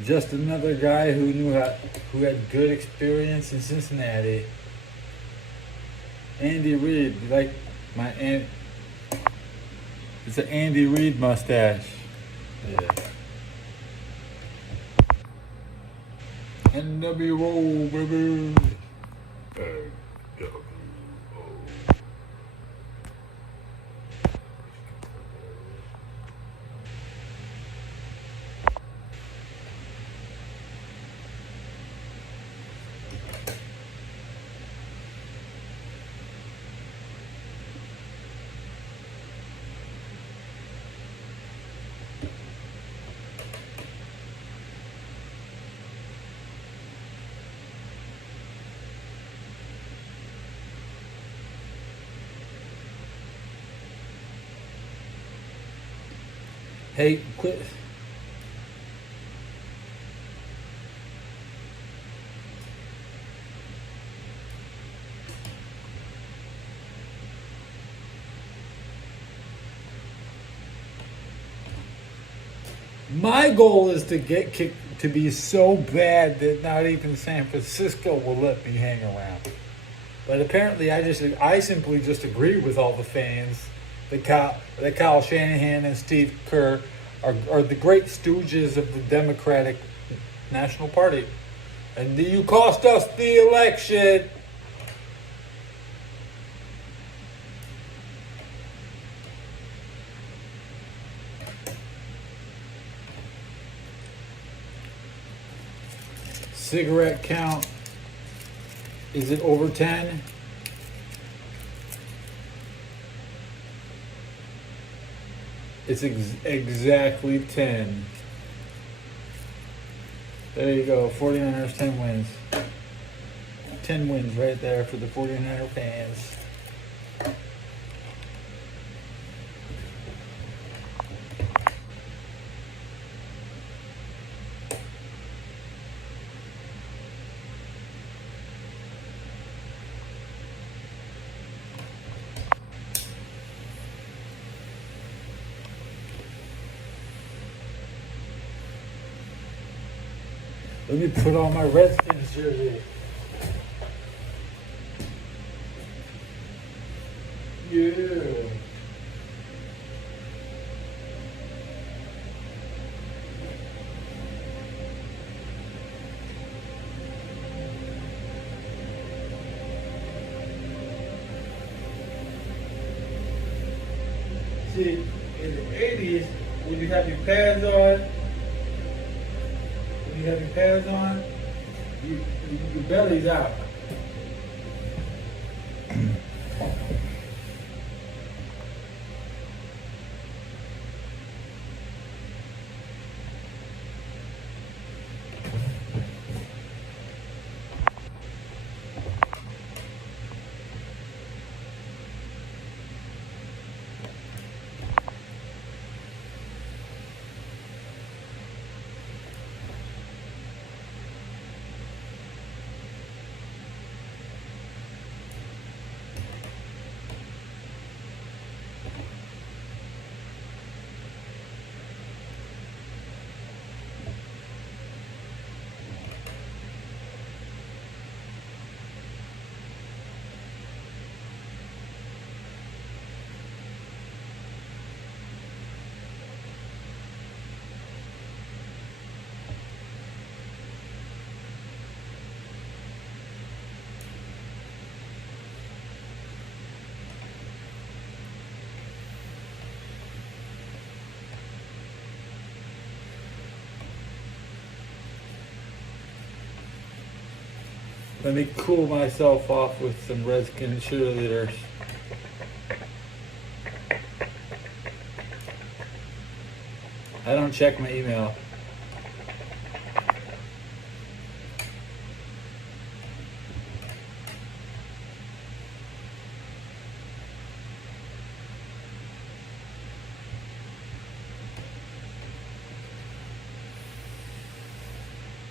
Just another guy who had good experience in Cincinnati. Andy Reid, you like my it's an Andy Reid mustache. Yeah. NWO, baby. NWO. Hey, quit. My goal is to get kicked to be so bad that not even San Francisco will let me hang around. But apparently, I simply just agree with all the fans that Kyle Shanahan and Steve Kerr are the great stooges of the Democratic National Party, and you cost us the election. Cigarette count. Is it over 10? It's exactly 10. There you go. 49ers 10 wins. 10 wins right there for the 49er fans. Let me put on my Redskins jersey. Yeah. See, in the 80s, when you have your pads on, you have your pads on, your belly's out. Let me cool myself off with some Redskin cheerleaders. I don't check my email.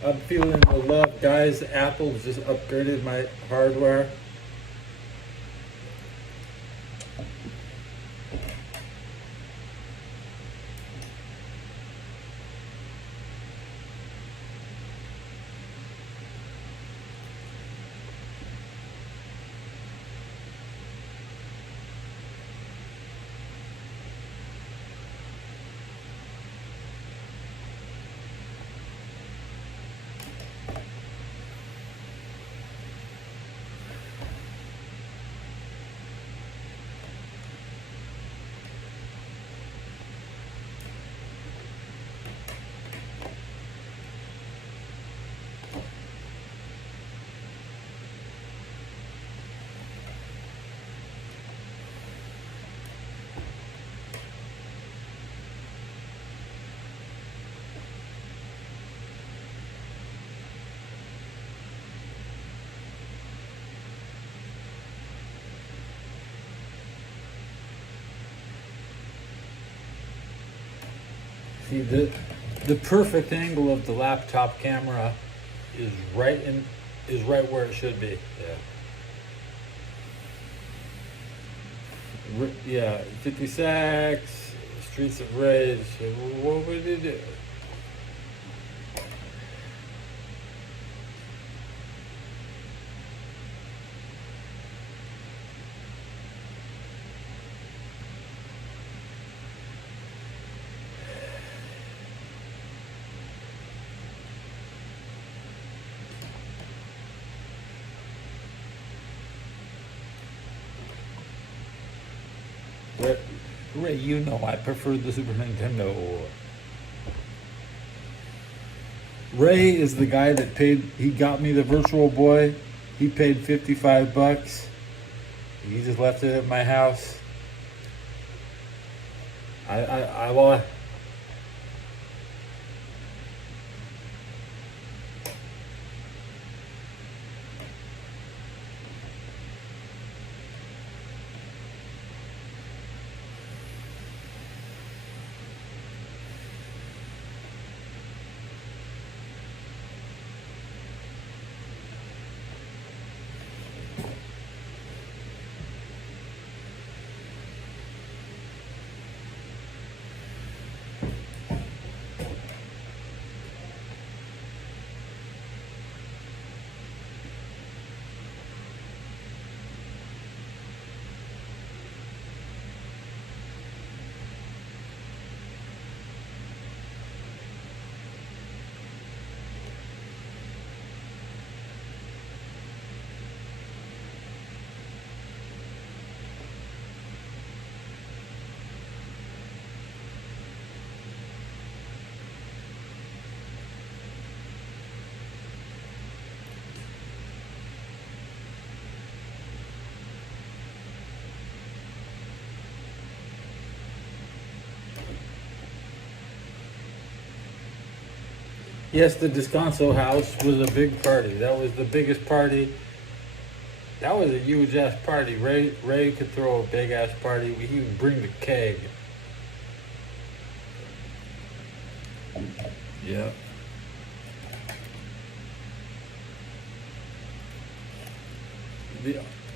I'm feeling the love, guys. Apple just upgraded my hardware. See, the perfect angle of the laptop camera is right where it should be. Yeah, 56 Streets of Rage. What would it do? Ray, you know I prefer the Super Nintendo. Ray is the guy that he got me the Virtual Boy. He paid $55. He just left it at my house. I want. Yes, the Descanso house was a big party. That was the biggest party. That was a huge ass party. Ray could throw a big ass party. He would bring the keg. Yeah.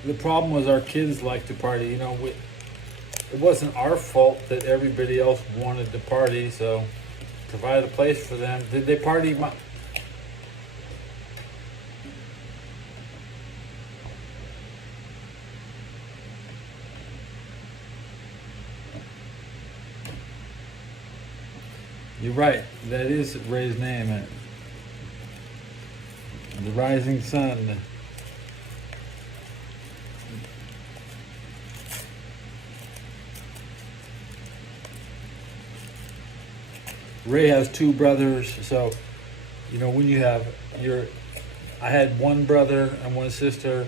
The problem was our kids liked to party. You know, it wasn't our fault that everybody else wanted to party, so provide a place for them. Did they party? You're right. That is Ray's name. The Rising Sun. Ray has two brothers, so you know when you have I had one brother and one sister.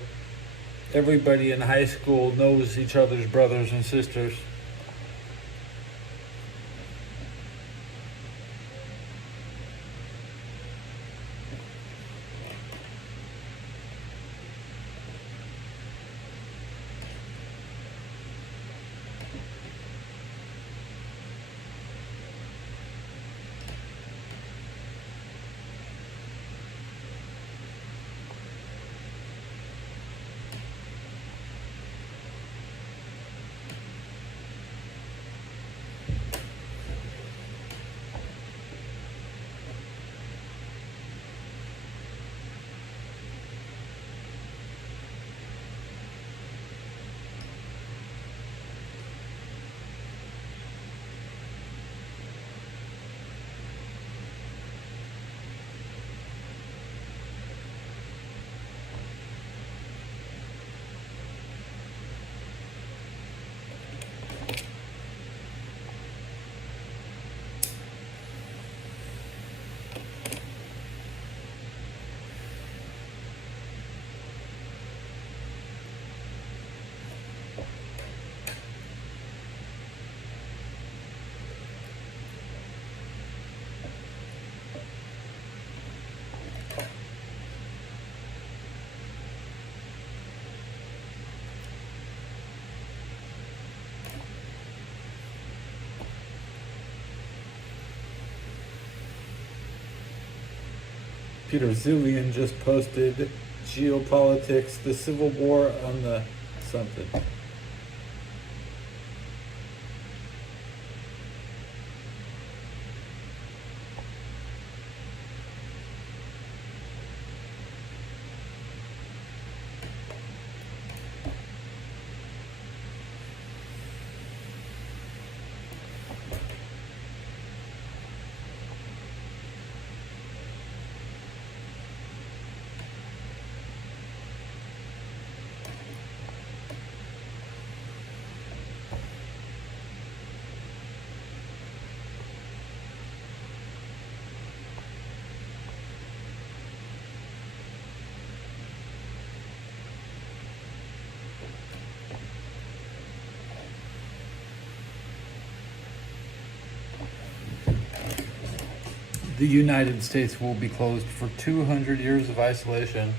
Everybody in high school knows each other's brothers and sisters. Peter Zillian just posted geopolitics, the Civil War on the something. The United States will be closed for 200 years of isolation.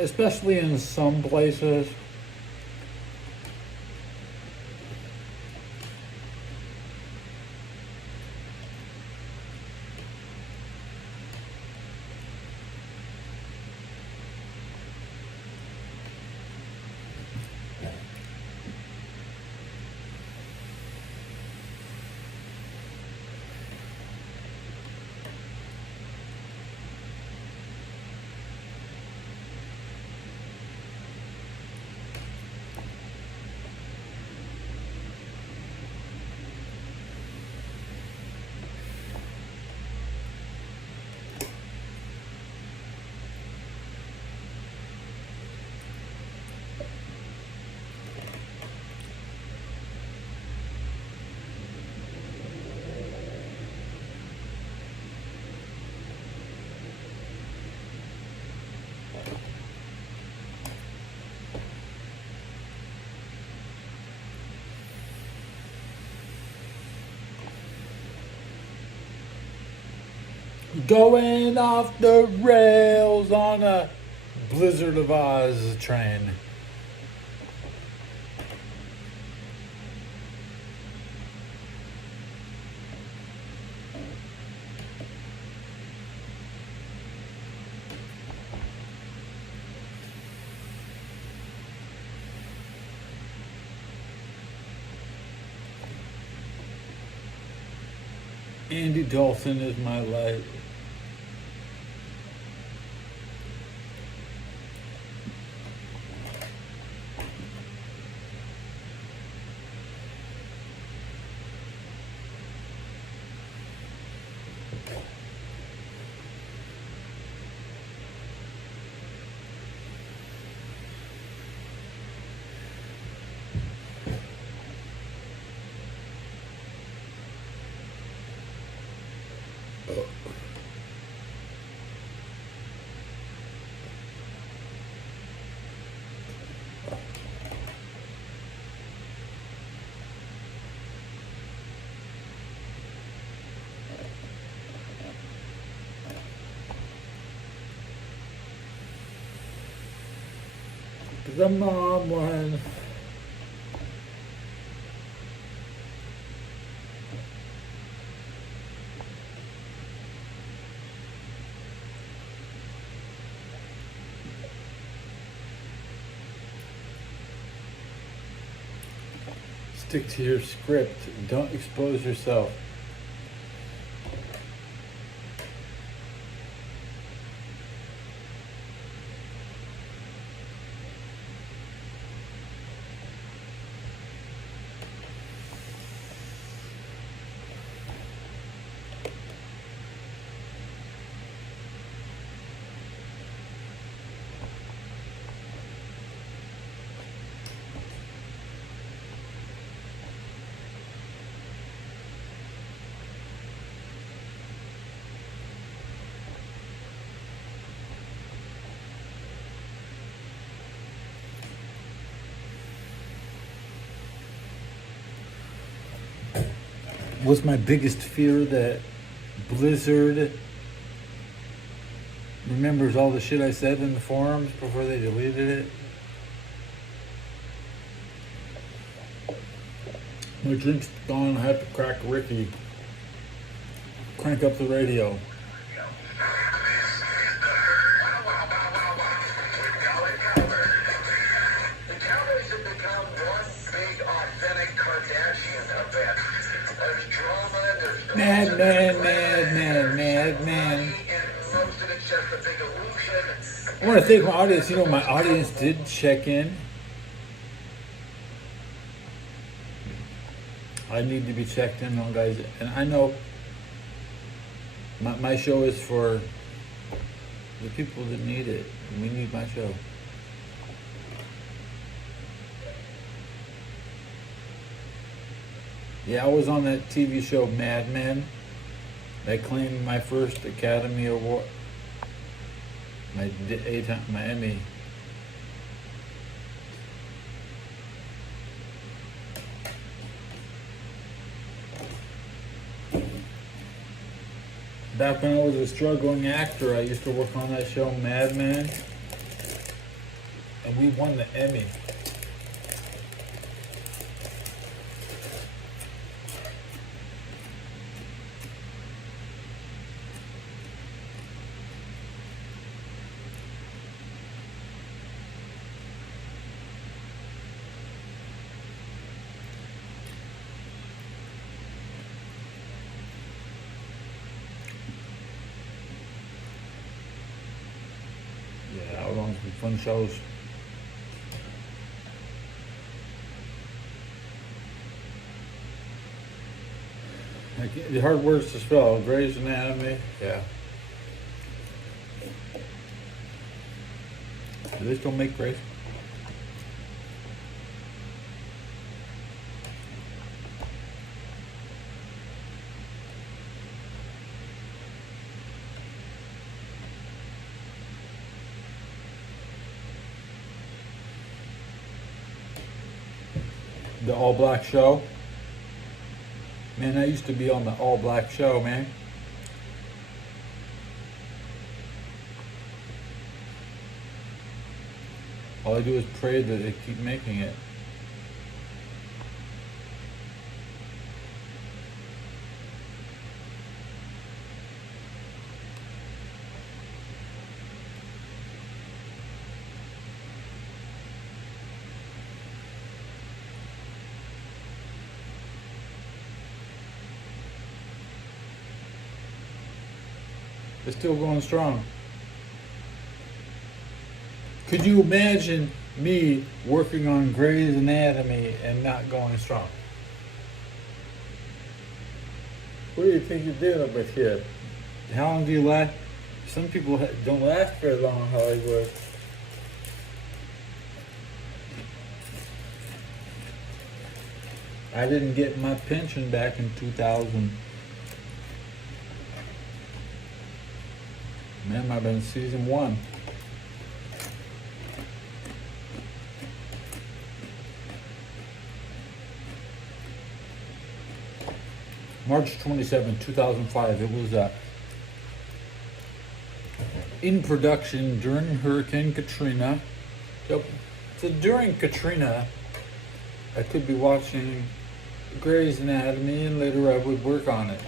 Especially in some places. Going off the rails on a Blizzard of Oz train. Andy Dalton is my life. The mom one. Stick to your script. Don't expose yourself. Was my biggest fear that Blizzard remembers all the shit I said in the forums before they deleted it? My drink's gone. I have to crack Ricky. Crank up the radio. Mad, mad, mad, mad, mad, mad. I want to thank my audience. You know, my audience did check in. I need to be checked in on, guys. And I know my show is for the people that need it. We need my show. Yeah, I was on that TV show Mad Men. I claimed my first Academy Award, my Emmy. Back when I was a struggling actor, I used to work on that show Mad Men, and we won the Emmy. Yeah, I was on some fun shows. The hard words to spell. Grey's Anatomy. Yeah. Do they still make Grey's? The All Black Show. Man, I used to be on the All Black Show, man. All I do is pray that they keep making it. It's still going strong. Could you imagine me working on Grey's Anatomy and not going strong? What do you think you're dealing with here? How long do you last? Some people don't last very long in Hollywood. I didn't get my pension back in 2000. Man, I've been season 1. March 27, 2005. It was in production during Hurricane Katrina. So during Katrina, I could be watching Grey's Anatomy, and later I would work on it.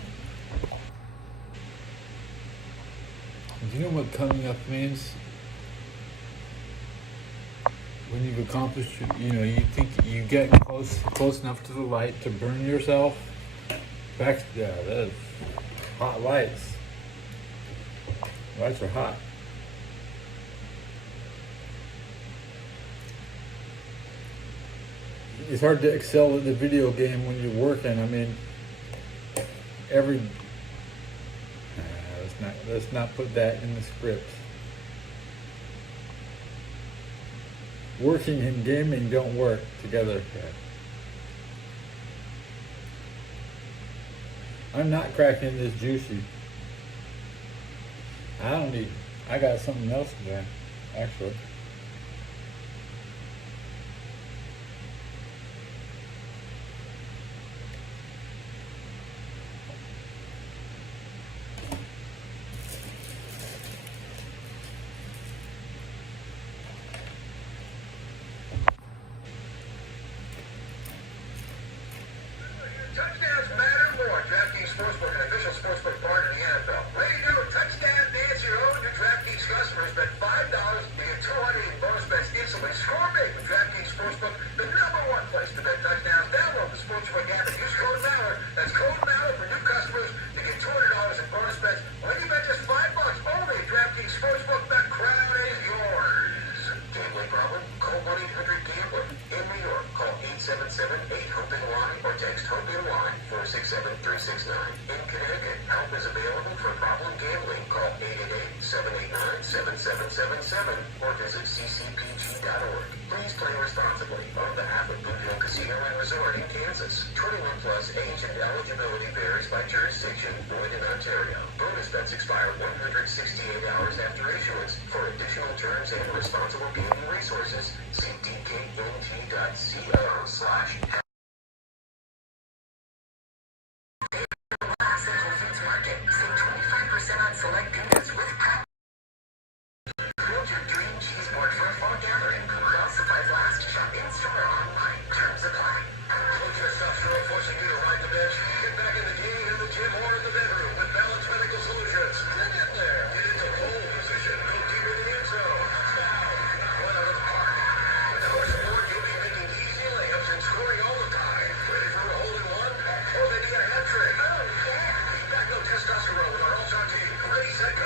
Do you know what coming up means? When you've accomplished, you think you get close enough to the light to burn yourself. Yeah, that is hot lights. Lights are hot. It's hard to excel at the video game when you're working. I mean, let's not put that in the script. Working and gaming don't work together. I'm not cracking this juicy. I got something else to do, actually. Touchdowns matter more. DraftKings Sportsbook, an official sportsbook partner of the NFL. Ready to go? Touchdown dance your own. New DraftKings customers bet $5 to get 200 in bonus bets instantly. Score big with DraftKings Sportsbook, the #1 place to bet touchdowns. Download the Sportsbook app and use code MALLER. That's code MALLER for new customers to get $200 in bonus bets when you bet just $5 only at DraftKings Sportsbook. The crown is yours. Gambling problem? Call 1-800-GAMBLER. In New York, call 877-8-HOPE-NY or text HOPE-NY 467-369. In Connecticut, help is available for problem gambling. Call 888-789-7777 or visit ccpg.org. Please play responsibly on behalf of Boot Hill Casino and Resort in Kansas. 21 plus age and eligibility varies by jurisdiction. Void in Ontario. Bonus bets expire 168 hours after issuance. For additional terms and responsible gaming resources, see dknt.co/. Central Foods Market. Save 25% on select peanuts with pack. Build your dream cheese board for a fall gathering. While supplies last, shop in-store or online. Terms apply. Looking to stop sure forcing you to ride the bench? Get back in the game, in the gym, or in the bedroom with Balance Medical Solutions. Get in there. Get into pole position. Go deeper in the end zone. One out of the park. With our support, you'll be making easy layups and scoring all the time. Ready for a hole-in-one? Or maybe a hat trick? Back no testosterone with our all-star team. Ready, set, go.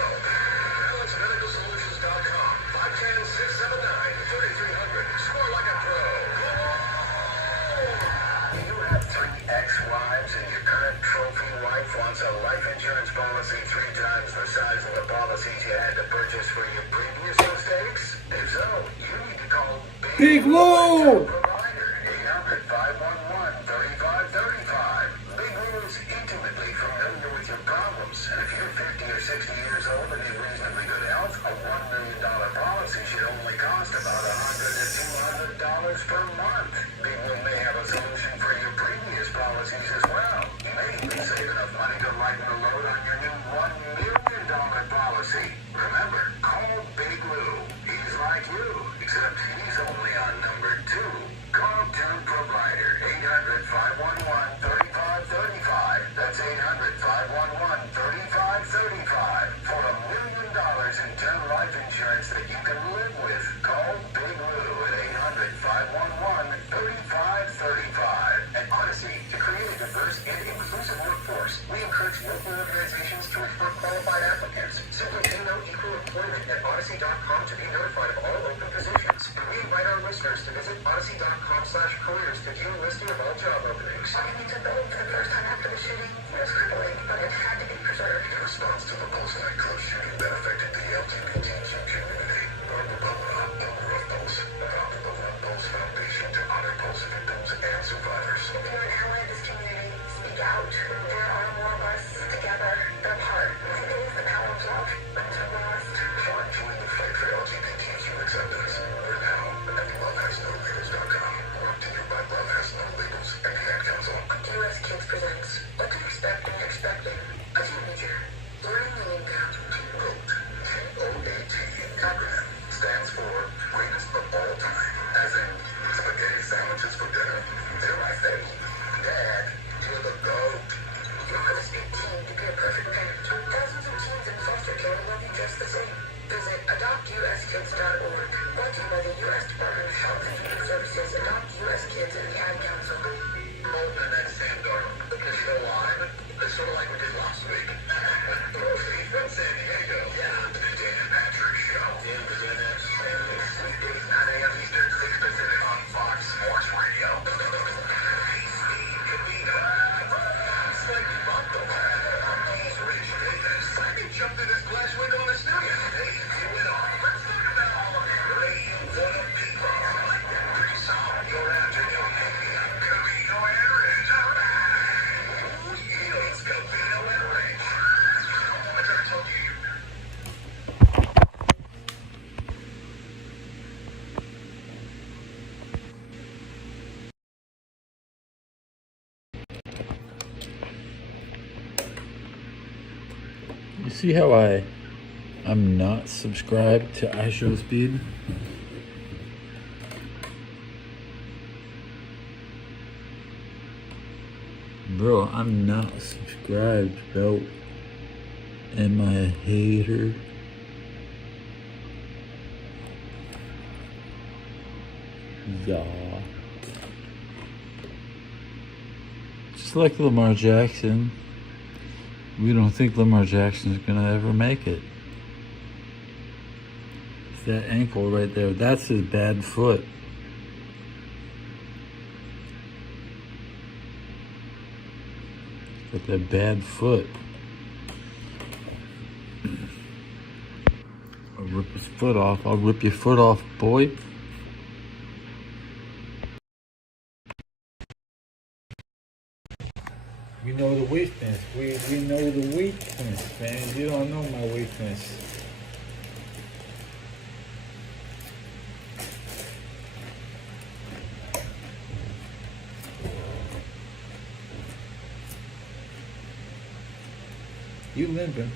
BalanceMedicalSolutions.com. 510-679-3300. Score like a pro. You have 3 ex-wives and your current trophy wife wants a life insurance policy 3 times the size of the policies you had to purchase for your previous mistakes? If so, you need to call Big Lou! Provider. 800-511-3535. Big Lou is intimately familiar with your problems. And if you're 50 or 60 years old and in reasonably good health, a $1 million policy should only cost about $100 to $200 per month. Big Lou may have a solution for your previous policies as well. You may even save enough money to lighten the load on your new $1 million policy. Remember, call Big Lou. He's like you, except he's only on number 2. Call Term Provider. 800-511-3535. That's 800-511-3535. For $1 million in term life insurance that you can live with. Call Big Lou at 800-511-3535. At Odyssey, to create a diverse and inclusive workforce, we encourage local organizations to refer qualified applicants. Simply pay no equal employment at Odyssey.com to be notified of all open positions. And we invite our listeners to visit Odyssey.com/careers to view a listing of all job openings. Talking into building for the first time after the shooting was crippling, but it had to be preserved. In response to the Pulse nightclub shooting that affected the LGBTQ community, Barbara Bubba, owner of Pulse, founded the One Pulse Foundation to honor Pulse victims and survivors. If you're an ally of this community, speak out. There are more of us together than apart. It is the power of love. Until lost. Join the fight for LGBTQ acceptance. We're now at LoveHasNoLabels.com. Brought to you by Love Has No Labels and the Ad Council. US Kids presents What to Expect When Expecting a Teenager. Learning the lingo. GOAT. GOAT. Acronym stands for Greatest of All Time. As in spaghetti sandwiches for dinner. Dare I say, Dad, you're the GOAT. You're going to speak teen to be a perfect parent. Thousands of teens in foster care will love you just the same. Visit adoptuskids.org. Brought to you by the U.S. Department of Health and Human Services, Adopt U.S. Kids, and the Ad Council. Bolton and Sandor, the Michigan line. It's sort of like we did last week. Mostly from San Diego. Yeah, the Dan and Patrick Show. In the Dennis. Weekdays 9 a.m. Eastern, 6 Pacific on Fox Sports Radio. Hey, Steve Covino. Slightly bumped over. He's Rich Davis. I can jump in his glass window in the studio. Hey, you went on. Let's talk about Radio for the People. Pretty solid. Your afternoon. Covino and Rich. All right. It's Covino and Rich. I never told you. You see how I'm not subscribed to iShowSpeed? Bro, I'm not subscribed, bro. Am I a hater? Yeah. Just like Lamar Jackson, we don't think Lamar Jackson's gonna ever make it. It's that ankle right there. That's his bad foot. Got that bad foot. I'll rip his foot off. I'll rip your foot off, boy. We know the weakness. We know the weakness, man. You don't know my weakness. You limping.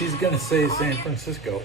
She's gonna say San Francisco.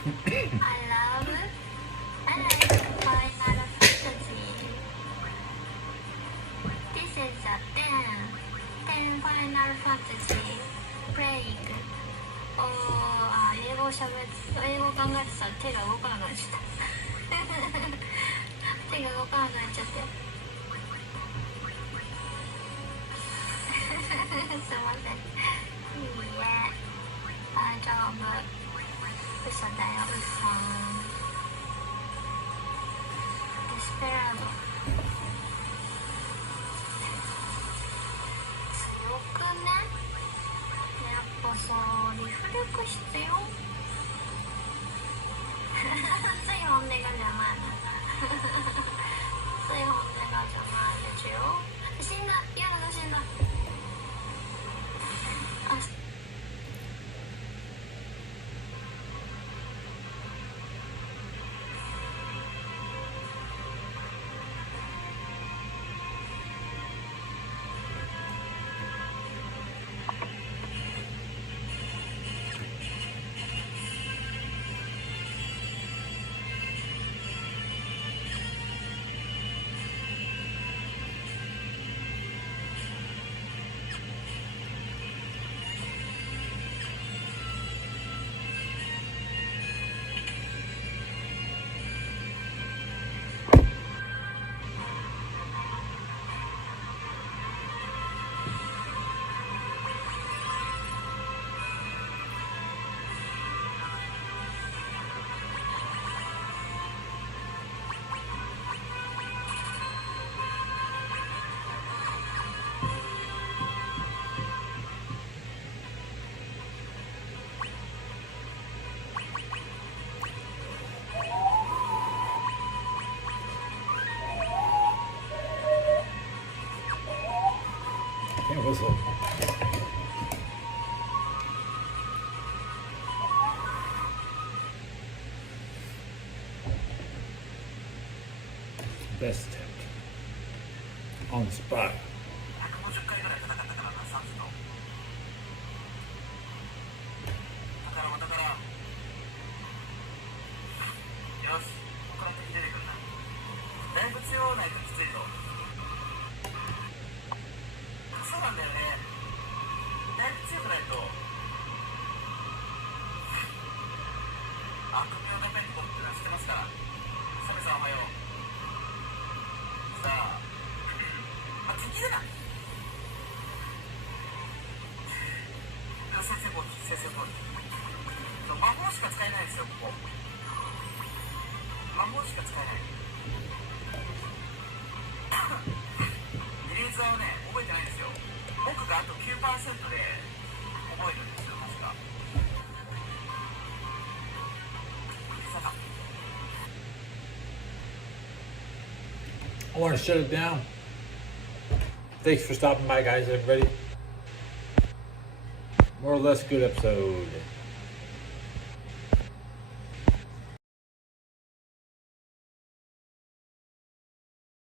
I like Final Fantasy. This is a 10 Final Fantasy playing. 英語考えてたら手が動かなくなっちゃった手が動かなくなっちゃってすいません。いいえ、大丈夫。嘘だよ、嘘。デスペラード強くね。やっぱさ、リフレク必要つい本音がじゃないつい本音がじゃないですよ。死んだ、ヤナが死んだ。Can't whistle. Best attempt. On the spot. 150回ぐらい戦ったからな、サンズと。宝物宝。よし、ここから敵出てくるな。だいぶ強ないときついぞ。そうなんだよね。だいぶ強くないと。悪名高いとこってのは知ってますから。サメさんおはよう。さあ、敵だな。先生攻撃、先生攻撃。魔法しか使えないですよ、ここ。魔法しか使えない。リリースはね、覚えてないんですよ。僕があと 9% で覚えるんですよ、確か。I want to shut it down. Thanks for stopping by, guys, everybody. More or less good episode.